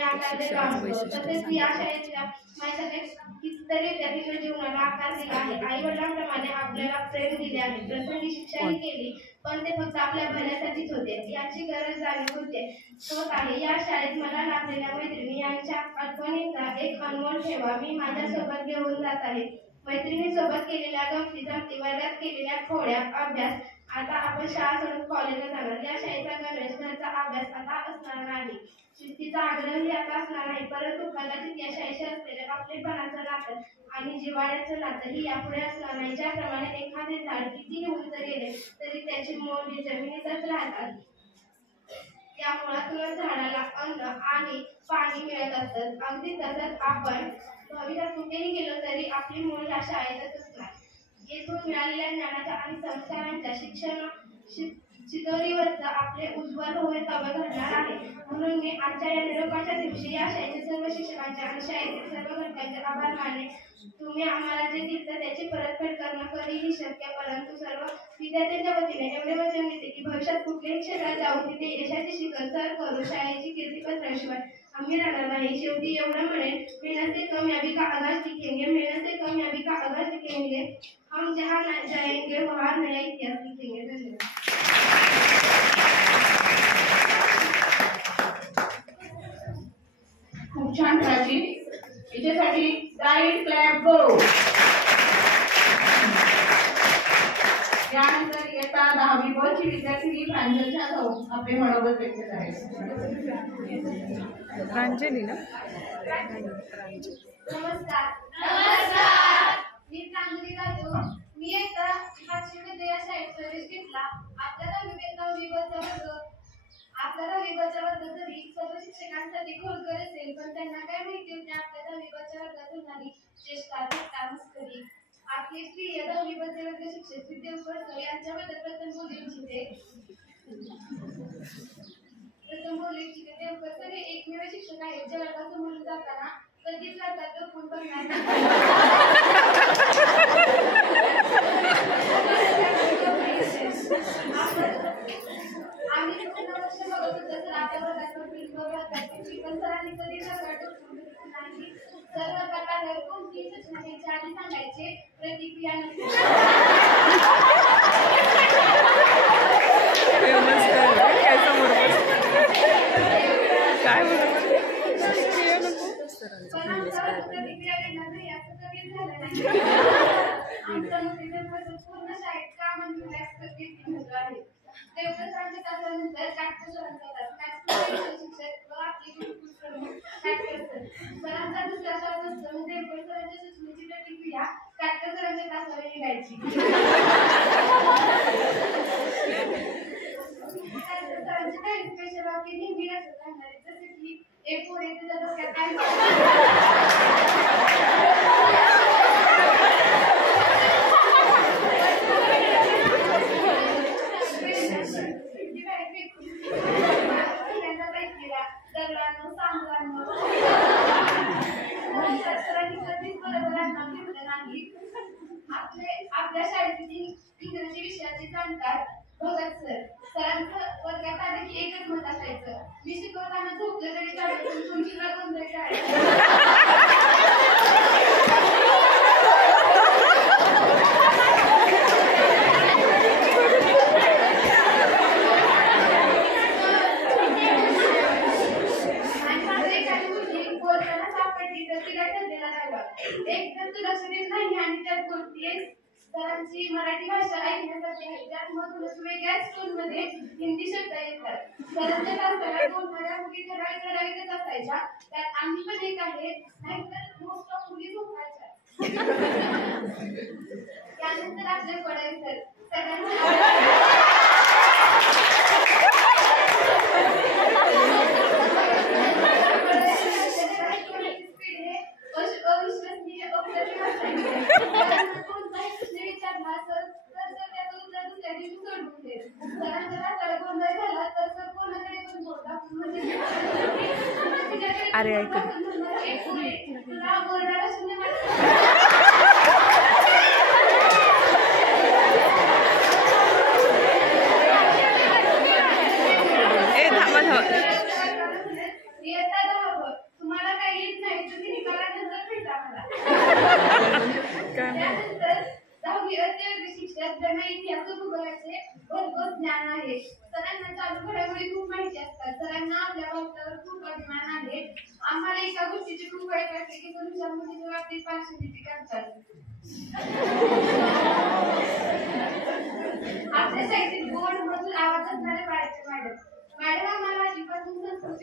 आकार दिला असतो. तसेच या शाळेच्या माझ्यासाठी कितीतरी विद्यार्थ्यांच्या जीवनाला आकार दिला आहे. आई वडिलांप्रमाणे आपल्याला प्रेम दिले आहे. प्रसंगी शिक्षण केली पण ते फक्त आपल्या भल्यासाठीच होते याची गरज जाणीव होत आहे. या शाळेत मला लाभलेल्या मैत्रिणी यांच्या आठवणींचा एक अनमोल ठेवा मी माझ्यासोबत घेऊन जात आहे. मैत्रिणीसोबत केलेल्या गमती जमती, वर्गात केलेल्या खोड्या, अभ्यास. आता आपण शाळा सोडून कॉलेजला जाणार. या शाळेचा गणवेश, घरचा अभ्यास आता असणार नाही. शिस्तीचा आग्रहही आता असणार नाही. परंतु कदाचित या शाळेशी असलेले आपलेपणाचं नातं आणि जिव्हाळ्याचं नातं ही यापुढे असणार नाही. ज्याप्रमाणे एखादे झाड कितीही उंच गेले तरी त्याची मोडी जमिनीतच राहतात. त्या मुळातूनच झाडाला अन्न आणि पाणी मिळत असतं. अगदी तसंच आपण भविष्यात कुठेही गेलो तरी आपली मूळ या शाळेतच असणार. येथून मिळालेल्या ज्ञानाच्या आणि संस्कारांच्या शिदोरीवरच आपले उज्ज्वल भवितव्य घडणार आहे. म्हणून मी आजच्या या निरोपाच्या दिवशी या शाळेच्या सर्व शिक्षकांचे आणि शाळेतील सर्व घटकांचे आभार मानले. तुम्ही आम्हाला जे दिलं त्याची परतफेड करणं कधीही शक्य, परंतु सर्व विद्यार्थ्यांच्या वतीने एवढे वचन देते की भविष्यात कुठल्याही क्षेत्रात जाऊन तिथे यशाची शिखर सर करू शाळेची कीर्ती पसरवल्याशिवाय आम्ही राहणार नाही. शेवटी एवढं म्हणेन, मेहनत से कामयाबी का आगाज दिखेंगे, मेहनत से कामयाबी का आगाज दिखेंगे, हम जहाँ जाएंगे वहाँ नया इतिहास लिखेंगे. धन्यवाद. खूप छान प्राची. याच्यासाठी गाईड क्लॅप गो. यानंतर इयत्ता 10वी ब नावाची विद्यार्थिनी प्रांजल जाधव आपले मनोगत व्यक्त करायचे. प्रांजली ना. नमस्कार. मी प्रांजली जाधव. मी इयत्ता 5वी मध्ये या शाळेत प्रवेश घेतला. आपल्या 10वी बच्या वर्गात जरी सर्व शिक्षकांसाठी खोडकर असेल, पण त्यांना काय माहिती होते आपल्या 10वी बच्या वर्गात होणारी चेष्टा, थट्टा, मस्करी. आपले प्रिय 10वी बचे वर्ग शिक्षक विद्या उपळकर यांच्याबद्दल प्रथम बोलू इच्छिते. देवकर सर हे एकमेव शिक्षक आहेत जे वर्गासमोर जाताना कधीच वर्गात डोकून बघणार नाही. आम्ही पूर्ण वर्ष बघत होतो सर आपल्या वर्गात फिल्म पण सरांनी कधी वर्गात डोकून बघितलं नाही. सर वर्गात आल्यावर कोणतीही सूचना द्यायची आधी सांगायचे प्रतिक्रिया नसते. प्रतिक्रिया देणार नाही असं कधीच झालं नाही. आमच्या पूर्ण शाळेत का म्हणजे आहे. देवकर सरांच्या तासानंतर काटकर सरांचा तास. शिक्षक व आपले प्रमुख काटकर सर. सरांचा दुसरा तास असतो देवकर सरांच्या सूचनेची प्रतिक्रिया काटकर सरांच्या तासावर निघायची. काटकर सरांची काही स्पेशल वाक्य नेहमी असत राहणारे, जसे की एक पोरे तुझ्या डोक्यात काय आपल्या शाळेतील इंग्रजी विषयाचे जाणकार भगत सर. सरांचं वर्गात आलं की एकच मत असायचं, मी शिकवताना झोपलं तरी चालतं, तुमची गोंधळ करायचं. एक तर तू लक्ष देत नाही आणि त्यात बोलतेस. सरांची मराठी भाषा ऐकण्यासाठी आहे, त्यातमधूनच वेगळ्याच टोनमध्ये हिंदी शब्द येतात. सरांच्या तासाला बोलणाऱ्या मुली ठराविकच असायच्या, त्यात आम्ही पण एक आहे, नाहीतर मोस्ट ऑफ मुली झोपायच्या. त्यानंतर आपले पडाय सर. सगळ्यांना अविश्वसनीय अप्रतिम असायचे. कोणताही प्रश्न विचारला तर त्याचं उत्तर दुसऱ्या दिवशी सोडून देत. सरांच्या तासाला गोंधळ झाला तर सर कोणाकडे पण बोलला म्हणजे अरे तुला बोर्डाला शून्य तुम्हाला काही येत नाही तर तिने कलानंतर भेटा मला. त्यानंतर 10वी अत्यंत शिक्षक ज्यांना इतिहास भूगोलाचे भरपूर ज्ञान आहे. सरांना चालू घडामोडी खूप माहिती असतात. सरांना आपल्या भारतावर खूप अभिमान आहे. आम्हाला एका गोष्टीची खूप वाईट वाटते की तुमच्या मुलीच्या बाबतीत पार्श्वभूती करतात. आपल्या साहित्यात गोड मधून आवाज असणारे बाळाचे मॅडम. मॅडम आम्हाला आधीपासून संस्कृत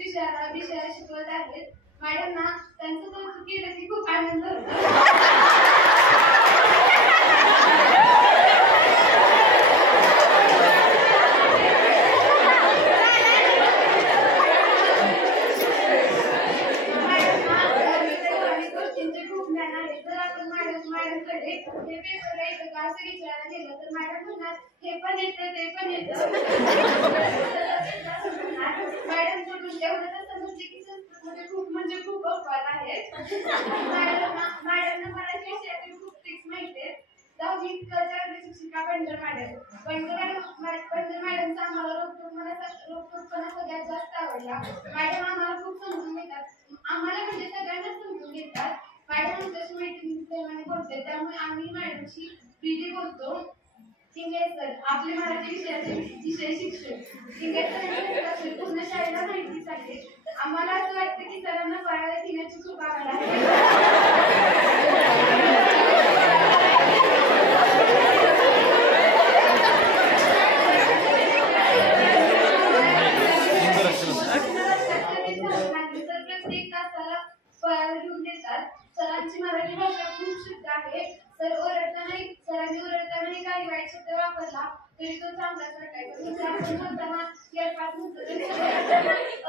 विषयाला शिकवत आहेत. मॅडमना त्यांचं कौतुक केलं की खूप आनंद होतो. गोष्टींचे खूप ज्ञान आहे. जर आपण मॅडमकडे हे पेपर येतं का असं विचारायला गेलं तर मॅडम म्हणणार हे पण येतं ते पण येतं. मॅडम कडून एवढं तर समजते की संस्कृतमध्ये खूप म्हणजे खूप अपवाद आहेत. मॅडमना मराठी विषयातील खूप ट्रिक्स माहिती आहेत. 10वी शिक्षिका बंडर मॅडमचा आम्हाला रोखोकपणा सगळ्यात जास्त आवडला. मॅडम आम्हाला खूप समजून घेतात. आम्हाला म्हणजे सगळ्यांनाच समजून घेतात. मॅडम आमच्याशी मैत्रिणी बोलते, त्यामुळे आम्ही मॅडमशी प्रीती बोलतो. शिंगे सर आपले मराठी विषयाचे विषय शिक्षक. शिंगे सर पूर्ण शाळेला माहितीच आहे. आम्हाला असं वाटतं की सरांना फळाला घेण्याची खूप आवड आहे. मराठी भाषा खूप शुद्ध आहे. सर ओरडतानाही सरांनी ओरडतानाही काही वाईट शब्द वापरला तरी तो चांगलाच वाटायचा. आपण बोलताना येडपाट म्हणतो,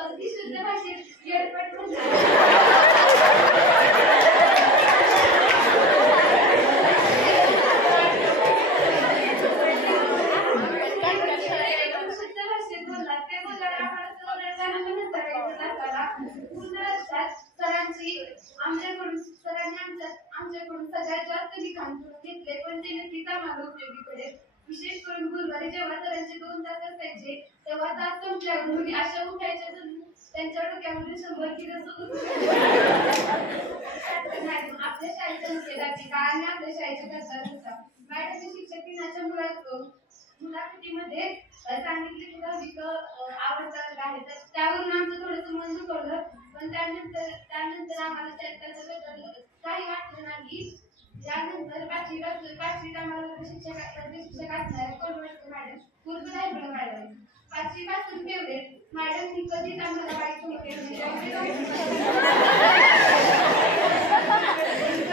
अगदी शुद्ध भाषेत येडपाट शुद्ध भाषेत बोलतात. ते बोलताना आम्हाला ओरडताना पण पूर्ण रस्त्यात आमच्याकडून सगळ्यात जास्त लिखाण करून घेतले, पण ते नक्कीच आम्हाला उपयोगी पडेल. विशेष करून गुरुवारी जेव्हा सरांचे 2 तास असायचे तेव्हा तास संपल्यावर मुली अशा उठायच्या त्यांच्या डोक्यामध्ये 100 किलो आपल्या शाळेचा मुख्य का आणि आपल्या शाळेच्या करतात होता. मॅडमने शिक्षक दिनाच्या मुलाखतीमध्ये सांगितले की 10वी आवडता वर्ग आहे, तर त्यावरून आमचं थोडंसं मन दुखवलं. पण त्यानंतर आम्हाला त्याच्याबद्दल काही वाटलं नाही. त्यानंतर पाचवीत आम्हाला शिक्षक असणारे कोलवटकर मॅडम, पूर्ण लायब्ररी मॅडम, 5वी पासून फेवरेट मॅडम. ही कधीच आम्हाला वाईट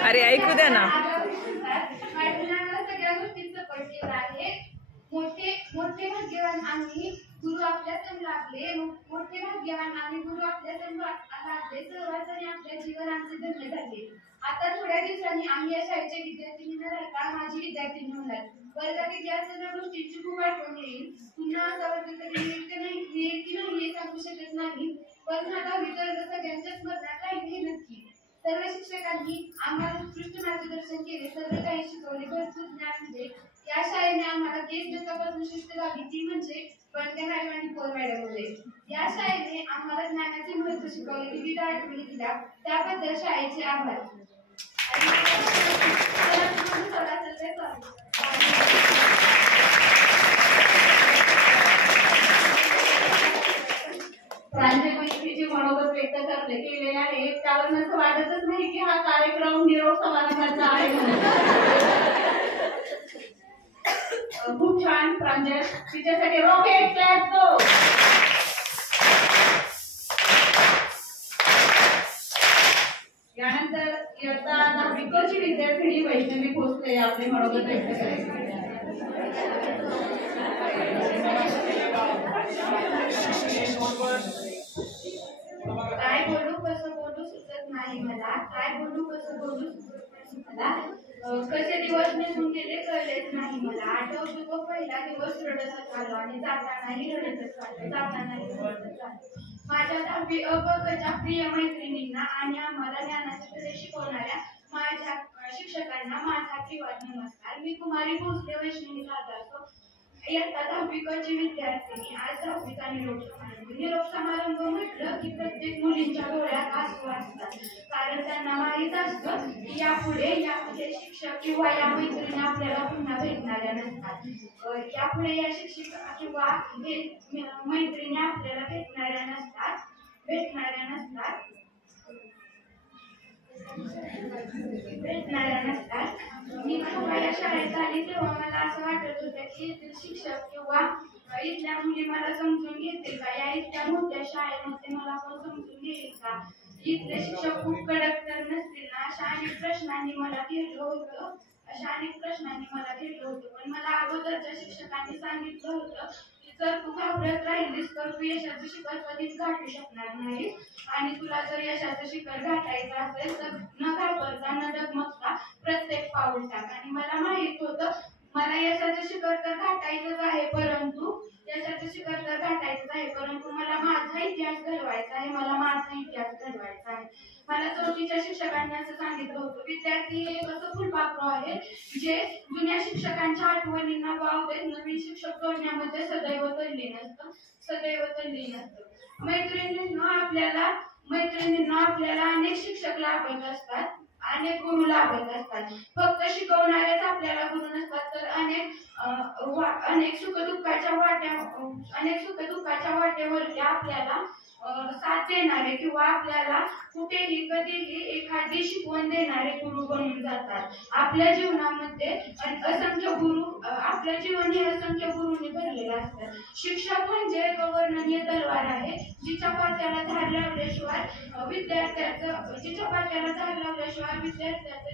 अरे ऐकू द्या ना. मॅडमने आम्हाला सगळ्या गोष्टींचा सपोर्ट केला आहे. मोठे भाग्यवान आणि गुरु आपल्या सण लागले. मोठे भाग्यवान आणि गुरु आपल्या सण लागले. सहवासाने आपल्या जीवनाचे धन्य झाले. आता थोड्या दिवसांनी आम्ही या शाळेचे विद्यार्थिनी न राहता माझी विद्यार्थिनी होणार. वर्गातील या सर्व गोष्टींची खूप आठवण येईल. पुन्हा असा वर्ग कधी येईल की नाही हे सांगू शकत नाही, पण हा 10वी वर्ग सगळ्यांच्या स्मरणात राहील हे नक्की. सर्व शिक्षकांनी आम्हाला उत्कृष्ट मार्गदर्शन केले, सर्व काही शिकवले, भरपूर ज्ञान दिले. या शाळेने आम्हाला केस दिवसापासून शिस्त लावली, ती म्हणजे बंडे मॅडम आणि पोर मॅडम होते. या शाळेने आम्हाला ज्ञानाचे महत्त्व शिकवले, विविध आठवणी दिल्या, त्याबद्दल शाळेचे आभार. प्रांजलीची मनोगत व्यक्त केलेले आहे. त्यावरून असं वाटतच नाही की हा कार्यक्रम निरोप समारंभाचा आहे म्हणून. खूप छान प्रांजल, तिच्यासाठी रॉकेट क्लॅप दो. यानंतर इयत्ता 10वी क ची विद्यार्थिनी वैष्णवी भोसले आपले मनोगत व्यक्त करायचे. काय बोलू कसं बोलू सुचत नाही मला, काय बोलू कसं बोलू सुचत नाही मला. कसे दिवस निघून गेले कळलेच नाही मला. आठवतो तो पहिला दिवस रडतच आलो आणि जातानाही रडतच आलो, जातानाही रडतच आलो. माझ्या 10वी अ ब क च्या प्रिय मैत्रिणींना आणि आम्हाला ज्ञानाचे धडे शिकवणाऱ्या माझ्या शिक्षकांना माझा किंवात नमस्कार. मी कुमारी भोसले वैष्णवी सातारकर, इयत्ता 10वी क ची विद्यार्थिनी. आज 10वीचा निरोप समारंभ. निरोप समारंभ म्हटलं की प्रत्येक मुलींच्या डोळ्यात अश्रू असतात, कारण त्यांना माहीत असतं की यापुढे शिक्षक किंवा या मैत्रिणी आपल्याला पुन्हा भेटणाऱ्या नसतात. यापुढे या शिक्षिका किंवा हे मैत्रिणी आपल्याला भेटणाऱ्या नसतात. मी जेव्हा या शाळेत आली तेव्हा मला असं वाटत होतं की येथील शिक्षक किंवा इथल्या मुली मला समजून घेतील का, या इतक्या मोठ्या शाळेमध्ये मला कोण समजून घेईल का, इथले शिक्षक खूप कडक तर नसतील ना. अशा अनेक प्रश्नांनी मला घेतलं होतं. पण मला अगोदरच्या शिक्षकांनी सांगितलं होतं की जर तू घाबरत राहिलीस तर तू यशाचं शिखर कधीच गाठू शकणार नाही, आणि तुला जर यशाचं शिखर गाठायचं असेल तर न घाबरता न डगमगता प्रत्येक पाऊल टाक. आणि मला माहित होतं मला यशाचं शिखर तर गाठायचंच आहे, परंतु मला माझा इतिहास घडवायचा आहे, मला चौथीच्या शिक्षकांनी असं सांगितलं होतं, विद्यार्थी हे एक असं फुलपाखरू आहे जे जुन्या शिक्षकांच्या आठवणींना वाव देत नवीन शिक्षक जोडण्यामध्ये सदैव तल्लीन असतं. मैत्रिणींना आपल्याला अनेक शिक्षक लाभत असतात, अनेक गुरु लाभत असतात. फक्त शिकवणारेच आपल्याला गुरु नसतात, तर अनेक सुखदुःखाच्या वाटेवरती आपल्याला साथ देणारे किंवा आपल्याला कुठेही कधीही एखादी शिकवण देणारे गुरु बनून जातात. आपल्या जीवनामध्ये असंख्य गुरु आपल्या जीवन हे असंख्य गुरुंनी भरलेलं असतं. शिक्षक म्हणजे एक अवर्णनीय तलवार आहे, जिच्या पात्याला धार लावल्याशिवाय विद्यार्थ्याचं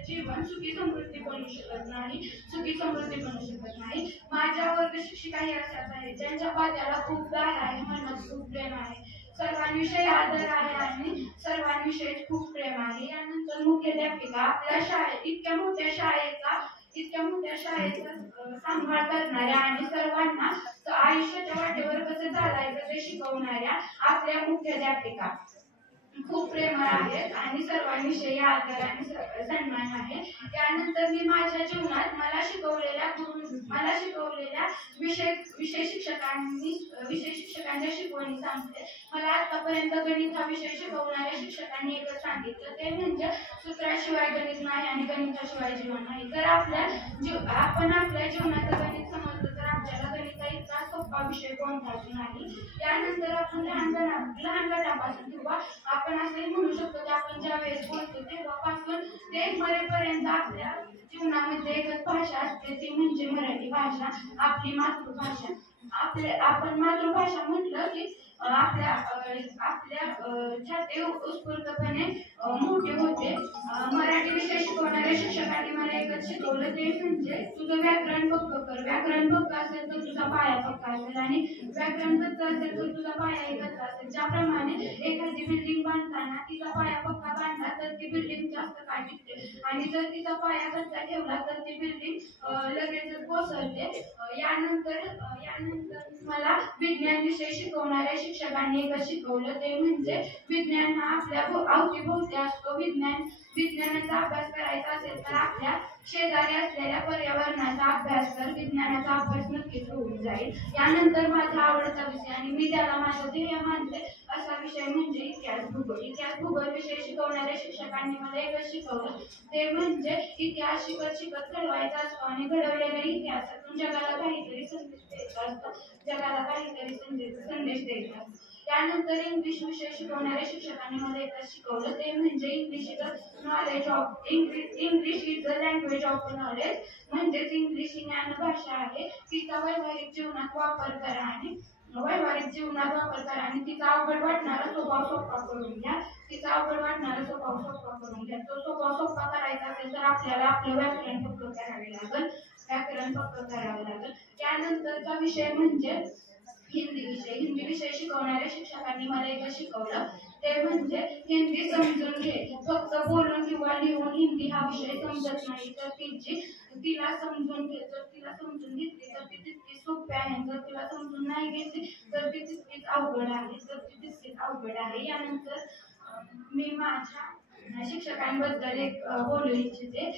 जीवन सुखी समृद्धी बनू शकत नाही. माझ्या वर्ग शिक्षिकाही अशाच आहेत, ज्यांच्या पात्याला खूप धार आहे, मनात खूप प्रेम आहे, सर्वांविषयी आदर आहे आणि सर्वांविषयी खूप प्रेम आहे. यानंतर मुख्याध्यापिका आपल्या शाळेत इतक्या मोठ्या शाळेचा सांभाळ करणाऱ्या आणि सर्वांना आयुष्याच्या वाटेवर कसं चालायचं ते शिकवणाऱ्या आपल्या मुख्याध्यापिका खूप प्रेमळ आहेत आणि सर्वांविषयी आदर आणि सन्मान आहे. त्यानंतर मी माझ्या जीवनात मला शिकवलेल्या विषय शिक्षकांच्या शिकवणी सांगते. मला आतापर्यंत गणित हा विषय शिकवणाऱ्या शिक्षकांनी एकच सांगितलं, ते म्हणजे सूत्राशिवाय गणित नाही आणि गणिताशिवाय जीवन नाही. जर आपण आपल्या जीवनाचं गणित समजलं तर आपल्याला गणिता इतका सोपा विषय कोणताच नाही. त्यानंतर आपण लहान गटापासून किंवा आपण असंही म्हणू शकतो की आपण ज्या वेळेस बोलतो तेव्हापासून ते मरेपर्यंत आपल्या जीवनामध्ये एकच भाषा असते, ती म्हणजे मराठी भाषा, आपली मातृभाषा. आपण मातृभाषा म्हटलं की आपल्या छाती उत्स्फूर्तपणे मोठे होते. मराठी विषय शिकवणाऱ्या शिक्षकांनी मला एकच शिकवलं, ते म्हणजे तुझं व्याकरण पक्क कर. व्याकरण पक्क असेल तर तुझा पाया पक्का असेल आणि व्याकरण कच्चा असेल तर तुझा पायाही कच्चा असेल. ज्याप्रमाणे एखादी बिल्डिंग बांधताना तिचा पाया पक्का बांधला तर ती बिल्डिंग जास्त काळ टिकते आणि जर तिचा पाया कच्चा ठेवला तर ती बिल्डिंग लगेचच कोसळते. यानंतर मला विज्ञान विषय शिकवणाऱ्या शिक्षकांनी एकच शिकवलं, ते म्हणजे विज्ञान हा आपल्या अवतीभोवती असतो. विज्ञानाचा अभ्यास करायचा असेल तर आपल्या शेजारी असलेल्या पर्यावरणाचा अभ्यास कर. विज्ञानाचा अभ्यास नक्कीच होऊन जाईल. यानंतर माझा आवडता विषय आणि मी त्याला माझं ध्येय मानते असा विषय म्हणजे इतिहास भूगोल विषय शिकवणाऱ्या शिक्षकांनी मला एकच शिकवलं, ते म्हणजे इतिहास शिकत घडवायचा असतो आणि घडवलेल्या इतिहासातून जगाला काहीतरी संदेश द्यायचा असतो. त्यानंतर इंग्लिश विषय शिकवणाऱ्या शिक्षकांनी मला एकच शिकवलं, ते म्हणजे English is the language of knowledge. म्हणजेच इंग्लिश ही ज्ञानभाषा आहे, तिचा व्यावहारिक जीवनात वापर करा आणि तिचा अवघड वाटणारा स्वभाव सोपा करून घ्या. तो स्वभाव सोपा करायचा असेल तर आपल्याला आपलं व्याकरण पक्क करावं लागेल. त्यानंतरचा विषय म्हणजे हिंदी विषय शिकवणाऱ्या शिक्षकांनी मला एकच शिकवलं, ते म्हणजे हिंदी समजून घे. फक्त बोलून किंवा लिहून हिंदी हा विषय समजत नाही, तर तिला समजून घे. जर तिला समजून घेतली तर ती तितकीच सोपी आहे, जर तिला समजून नाही घेतली तर ती तितकीच अवघड आहे. यानंतर मी माझ्या शिक्षकांबद्दल एक बोलू इच्छिते.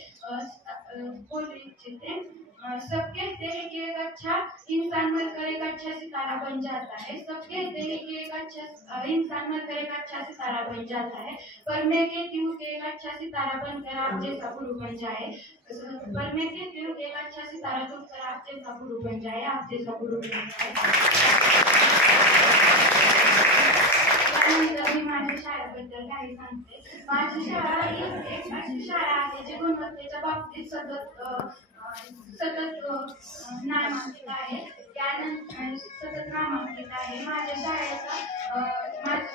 सब कहते हैं कि एक अच्छा इंसान मिलकर एक अच्छा सितारा बन जाता है. सब कहते हैं कि एक अच्छा इंसान मिलकर एक अच्छा सितारा बन जाता है, पर मैं कहती हूँ कि एक अच्छा सितारा बनकर आप जैसा गुरु बन जाए. त्यानंतर मी माझ्या शाळेबद्दल काही सांगते. माझी शाळा एक अशी शाळा आहे जी गुणवत्तेच्या बाबतीत सतत नामांकित आहे. माझ्या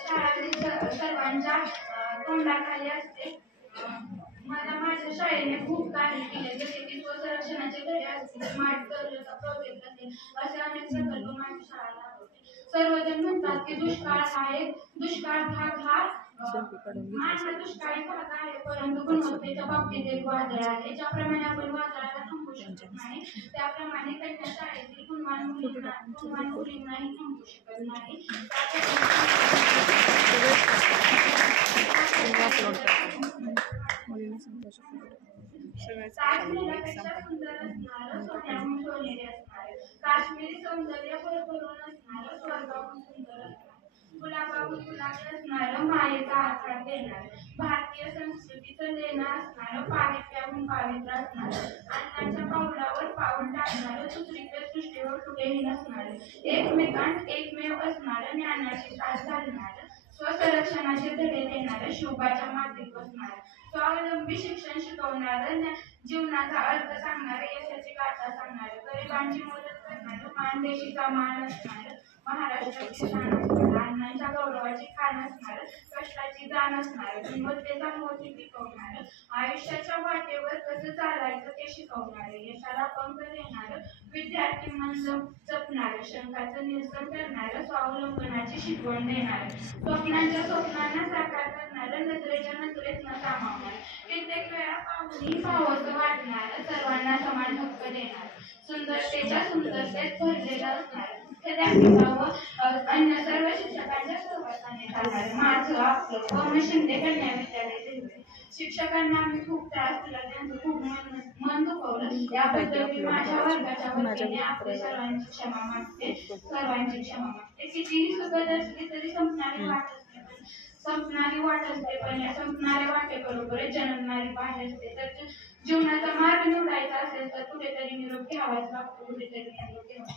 शाळेतील सर्वांच्या तोंडाखाली असते. मला माझ्या शाळेने खूप काही केले, जसे की स्वसंरक्षणाचे धडे असतील, स्मार्ट सर्वेचा प्रोजेक्ट असेल, असे अनेक प्रकल्प माझ्या शाळेला होते. सर्वजण म्हणतात की दुष्काळ भाग हा दुष्काळी भाग आहे, परंतु गुणवत्तेच्या बाबतीत एक वादळ आहे. ज्याप्रमाणे आपण वादळाला थांबवू शकत नाही, त्याप्रमाणे कन्या शाळेतील गुणवान मुलींनाही थांबवू शकत नाही. ताजमहलापेक्षा सुंदर असणारं, सोन्याहून सोनेरी असणारं, काश्मीरी सौंदर्य भरभरून असणारं, स्वर्गाहून सुंदर असणारं, गुलाबाहून गुलाबी असणारं, मायेचा आकार देणारं, भारतीय संस्कृतीचं लेणं असणारं, पावित्र्याहून पावित्र असणारं, अन्नाच्या पाऊलावर पाऊल टाकणारं, दुसरीकडे सृष्टीवर कुठेही नसणारं, एकमेकांत एकमेव असणारं, ज्ञानाची तास घालणारं, स्वसंरक्षणाचे धडे देणारं, शिवबाच्या मातीत बसणारं, स्वावलंबी शिक्षण शिकवणारं, जीवनाचा अर्थ सांगणारं, यशाची गाथा सांगणारं, गरिबांची मदत करणारं, माणदेशीचा मान असणारं, महाराष्ट्राची शान असणारं, अण्णांच्या गौरवाची खाण असणारं, कष्टाची जाण असणारं, गुणवत्तेचा मोती पिकवणारं, आयुष्याच्या वाटेवर कसं चालायचं ते शिकवणारं, यशाला पंख देणारं, विद्यार्थी मन जपणारं, शंकाचं निरसन करणारं, स्वावलंबनाची शिकवण देणारं, स्वप्नांना साकार करणारं, नजरेच्या नजरेत न सामावणारं, कित्येक वेळा पाहुणी भावचं वाटणारं, सर्वांना समान हक्क देणारं, सुंदरतेच्या सुंदरतेत भरलेलं असणारं, अन्य सर्व शिक्षकांच्या सहवासाने चालणारं, माझं आपलं शिंदे कन्या विद्यालय. शिक्षकांना आम्ही खूप त्रास दिला, त्यांचं खूप मन दुखवलं, याबद्दल मी माझ्या वर्गाच्या वतीने आपले सर्वांची क्षमा मागते. कितीही सुखद असली तरी संपणारी वाट असते, पण या संपणाऱ्या वाटेबरोबर जन्मणारी वाट असते. तर जीवनाचा मार्ग निवडायचा असेल तर कुठेतरी निरोप घ्यावाच लागतो, कुठेतरी निरोप घ्यावा.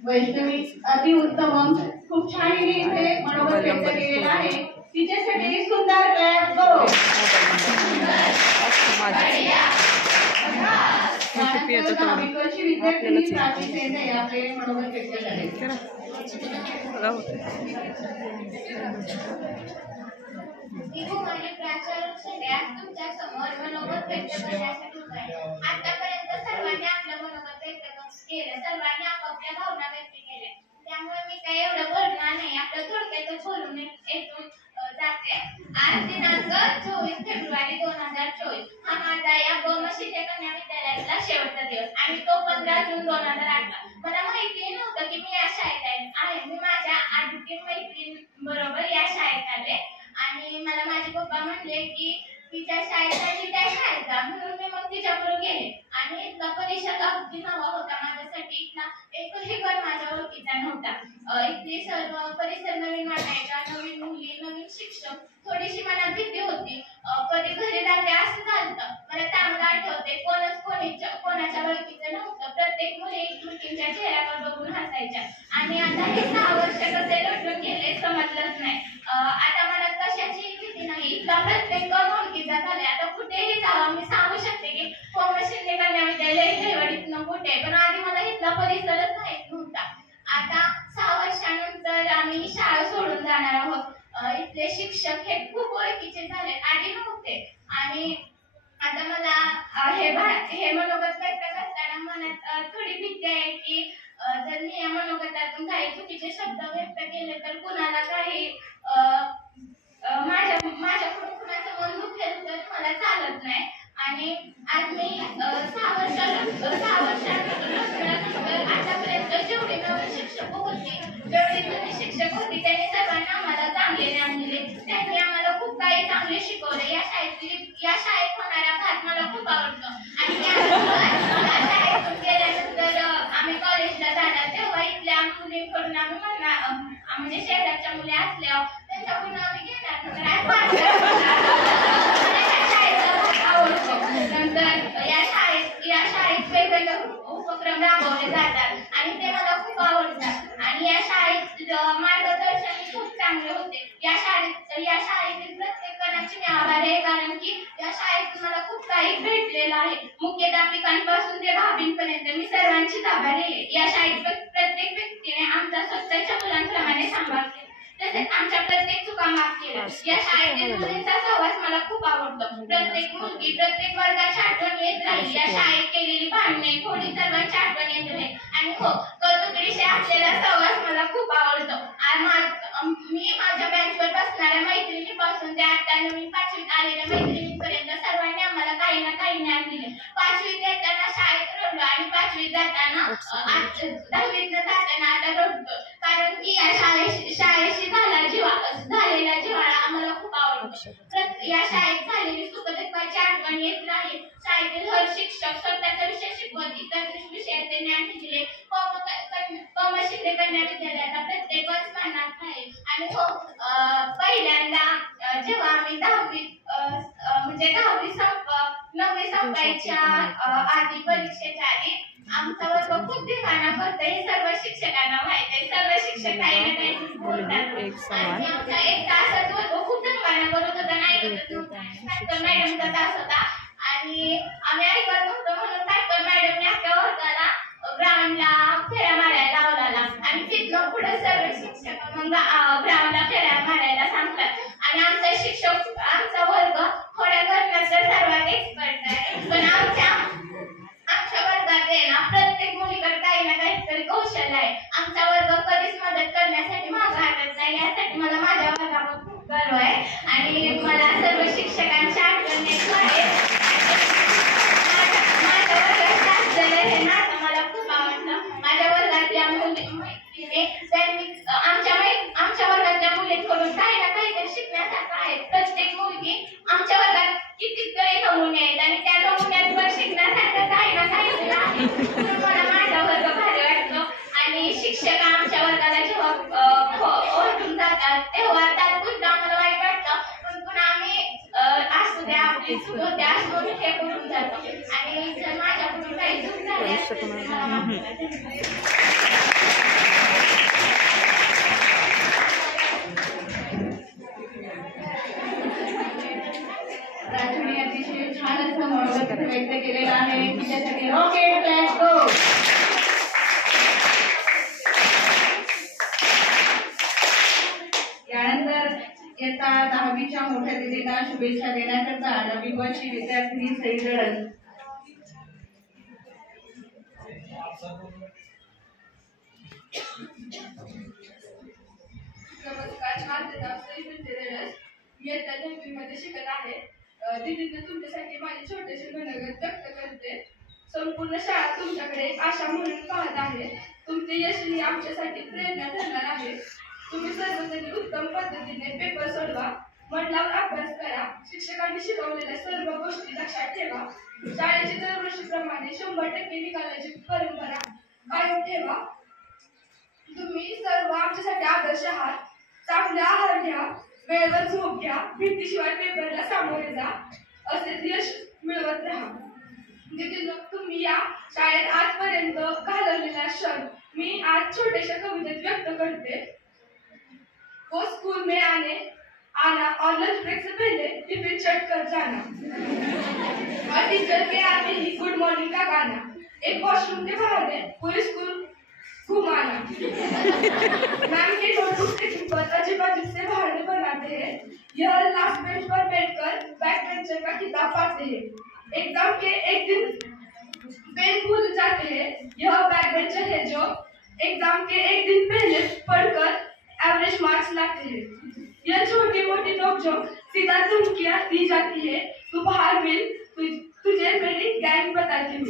वैष्णवी अतिउत्तम, खूप छान इथे मनोगत व्यक्त केलेलं आहे. तिच्यासाठी सुंदर क्लॅप गो. विद्यार्थी प्राची सेने आपले मनोगत व्यक्त झाले. तुमच्या समोर मनोगत व्यक्त करण्यासाठी उभा आहे. आतापर्यंत सर्वांनी आपलं मनोगत व्यक्त केलं, सर्वांनी आपापल्या भावना व्यक्त केल्या, त्यामुळे मी काही एवढं बोलणार नाही. आपलं थोडक्यातच बोलून येथून जाते. आज दिनांक 24 फेब्रुवारी 2024 हा माझा या शिंदे कन्या विद्यालयातला शेवटचा दिवस आणि तो 15 जून 2018. मला माहिती नव्हतं की मी या शाळेत आहे. मी माझ्या आधीच्या मैत्रीण बरोबर या शाळेत आले आणि मला माझे पप्पा म्हणले की तिच्या शाळेसाठी त्या शाळेत जा, म्हणून मी मग तिच्याबरोबर गेले आणि इथला परिषद अगदी नवा होता माझ्यासाठी. इथला एकही घर माझ्या ओळखीचा नव्हता. इथली सर्व परिसर नवीन वाटायचा, नवीन मुली, नवीन शिक्षक. थोडीशी मनात भीती होती. कधी घरी जाते असं झालं. मला चांगलं आठवते, कोणाच्या ओळखीचं नव्हतं. प्रत्येक मुली एकमेकींच्या चेहऱ्यावर बघून हसायच्या आणि आता हे 6 वर्ष कसे लटून गेले समजलंच नाही. आता मला कशाची भीती नाही. इथला प्रत्येक ओळखीचा झालाय. आता कुठेही जावं मी सांगू शकते की शिंदे कन्या विद्यालय देवडीतनं कुठे, पण आधी मला इथला परिसरच माहित नव्हता. आता 6 वर्षानंतर आम्ही शाळा सोडून जाणार आहोत. इथले शिक्षक हे खूप ओळखीचे झाले, आधी नव्हते. आणि आता मला हे मनोगत व्यक्त करताना मनात थोडी भीती आहे की जर मी या मनोगतातून काही चुकीचे शब्द व्यक्त केले तर कुणाला काही माझ्याकडून कुणाचं मन दुखेल तर मला चालत नाही. आणि आज मी 6 वर्षानंतर आतापर्यंत जेवढी नवीन शिक्षक होती त्यांनी सर्वांना आम्हाला चांगले ज्ञान दिले. त्यांनी आम्हाला खूप काही चांगले शिकवले. या शाळेत होणारा भाग मला खूप आवडतो. आणि या शाळेतून गेल्यानंतर आम्ही कॉलेजला जाणार तेव्हा इथल्या मुलींकडून आम्ही म्हणणार, म्हणजे शहराच्या मुली असल्या त्यांच्याकडून आम्ही घेणार. नंतर या शाळेत वेगवेगळे उपक्रम राबवले जातात आणि ते मला खूप आवडतात. आणि या शाळेत मार्गदर्शन खूप चांगले होते. या शाळेतील प्रत्येकाची मी आभारी आहे, कारण की या शाळेतून मला खूप काही भेटलेलं आहे. मुख्याध्यापिकांपासून ते भाभींपर्यंत मी सर्वांचीच आभारी आहे. या शाळेत प्रत्येक व्यक्तीने आमचा स्वतःच्या मुलांप्रमाणे सांभाळ केला, तसेच आमच्या प्रत्येक चुका माफ केल्या. या शाळेतील मुलींचा सहवास मला खूप आवडतो. प्रत्येक मुलगी प्रत्येक वर्गाची आठवण येत राहील. या शाळेत केलेली भांडणे थोडी सर्वांची आठवण येत राहील. आणि हो, कौतुकविषय असलेला सहवास मला खूप आवडतो. मी माझ्या बेंचवर बसणाऱ्या मैत्रिणीपासून ते आता नवीन 5वीत आलेल्या मैत्रिणींपर्यंत सर्वांनी आम्हाला काही ना काही ज्ञान दिले. 5वीत येताना शाळेत रडलो आणि 5वीत जाताना 10वीत जाताना आता रडतो, कारण की या शाळेशी झालेला जिव्हाळा आम्हाला खूप आवडतो. या शाळेत झालेली सुखदुःखाची आठवण येत राहील. शाळेतील हर शिक्षक स्वतःचा विषय शिकवत इतर विषयाचे ज्ञान दिले. शिंदे कन्या विद्यालयाला प्रत्येकच स्मरणात राहील. आणि हो, पहिल्यांदा जेव्हा आम्ही 9वी संपायच्या आधी परीक्षेच्या आधी हे सर्व शिक्षकांना माहित आहे. सर्व शिक्षक काही ना काही बोलतात. आणि आमचा एक तासाचा वर्ग खूप दंगाणा करत होता. नाही तर मॅडमचा तास होता आणि आम्ही ऐकत नव्हतो म्हणून तायकर मॅडमने आपल्या वर्गाला ग्राउंडला फेऱ्या मारायला लावला आणि तिथनं पुढे सर्व शिक्षक मग ग्राउंडला फेऱ्या मारायला सांगतात. आणि आमचा शिक्षक आमचा वर्ग थोड्या करण्यात तर सर्वात एक्सपर्ट आहे. पण आमच्या वर्गात आहे ना प्रत्येक मुलीकडे काही ना काहीतरी कौशल्य आहे. आमचा वर्ग कधीच मदत करण्यासाठी मागं हटत नाही. यासाठी मला माझ्या वर्गावर खूप गर्व आहे आणि मला सर्व शिक्षकांची आठवण येत आहे. माझ्या वर्गात असलेलं हे नातं मला खूप आवडतं. माझ्या वर्गातल्या मुलीने त्यांनी आमच्या वर्गातल्या मुलींकडून काही ना काहीतरी शिकण्यासारखं आहे. प्रत्येक मुलगी आमच्या वर्गात कितीतरी नमुने आहेत आणि त्या नमुन्यांवर शिकण्यासारखं काही ना काहीतरी आहे. म्हणून मला माझा वर्ग भारी वाटतो. आणि शिक्षक आमच्या वर्गाला जेव्हा ओरडून जातात तेव्हा तात्पुरतं आम्हाला वाईट वाटतं. पण पुन्हा आम्ही असू द्या आपली चूक होते असं हे करून जातो. आणि जर माझ्याकडून काही चूक झाली असेल तर मला माफ करा. राजूने अतिशय छान असं मनोगत व्यक्त केलेलं आहे. तिच्यासाठी रॉकेट लेट्स गो. यानंतर इयत्ता 10वीच्या मोठ्या दिदींना शुभेच्छा देण्याकरता 9वी वर्षी विद्यार्थिनी सई जडल. नमस्कार, माझं नाव सई जडल. मी आता 9वी मध्ये शिकत आहे. दीदींना तुमच्यासाठी माझे छोटेसे मनोगत व्यक्त करते. संपूर्ण शाळा तुमच्याकडे आशा म्हणून पाहत आहे. तुमचे यश ही आमच्यासाठी प्रेरणा ठरणार आहे. तुम्ही सर्वजणी उत्तम पद्धतीने पेपर सोडवा, मन लावून अभ्यास करा, शिक्षकांनी शिकवलेल्या सर्व गोष्टी लक्षात ठेवा. शाळेची दरवर्षीप्रमाणे 100% निकालाची परंपरा कायम ठेवा. तुम्ही सर्व आमच्यासाठी आदर्श आहात. चांगला आहार घ्या, वेळेवर झोप घ्या, भीतीशिवाय पेपरला सामोरे जा, असेच यश मिळवत राहा. दीदी, तुम्ही या शाळेत आजपर्यंत घालवलेला क्षण मी आज छोट्याशा कवितेत व्यक्त करते. वो स्कूल में आना और लंच ब्रेक से पहले टिफिन चेक कर जाना और टीचर के आते ही गुड मॉर्निंग का गाना, एक वॉशरूम के बहाने पूरी स्कूल घुमाना. मैम के नोटबुक के ऊपर अजीब अजीब से बहाने बनाते हैं. यह लास्ट बेंच पर बैठकर बैक बेंचर का किताब पाते हैं. एग्जाम के एक दिन पेन भूल जाते हैं. यह बैक बेंचर है जो एग्जाम के एक दिन पहले पढ़कर एवरेज मार्क्स लाते हैं. यह छोटी मोटी नोकझोंक सीधा धमकियां दी जाती है. तू बाहर मिल, तुझे मेरी गैंग बताती हूँ.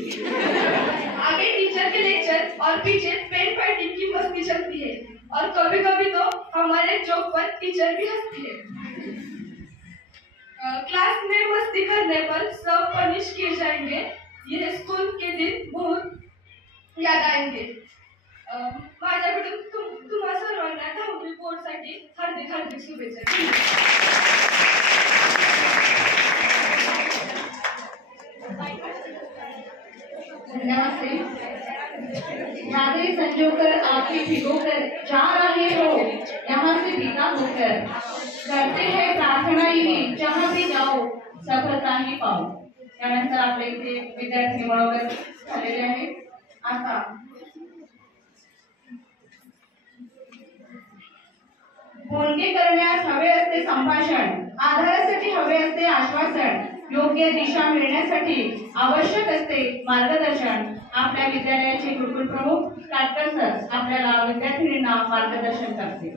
आगे टीचर के लेक्चर और पीछे पेन फाइटिंग की मस्ती चलती है और कभी कभी तो हमारे जोक पर टीचर भी हंसती है. क्लास में मस्ती करने पर सब पनिश किए जाएंगे. यह स्कूल के दिन बहुत याद आएंगे. माझ्याकडून तुम्हा सर्वांना 10वी बोर्डसाठी हार्दिक हार्दिक शुभेच्छा. धन्यवाद. यादें संजोकर आंखें भिगोकर जा रहे हो यहाँ से विदा होकर, करते हैं प्रार्थना यही जहाँ भी जाओ सफलता ही पाओ. त्यानंतर आपल्या इथे विद्यार्थी मनोगत झालेले आहे. आता बोलके करण्यास हवे असते संभाषण, आधारासाठी हवे असते आश्वासन, योग्य दिशा मिळण्यासाठी आवश्यक असते मार्गदर्शन. आपल्या विद्यालयाचे गुरुकुल प्रमुख काटकर सर आपल्याला विद्यार्थिनींना मार्गदर्शन करतील.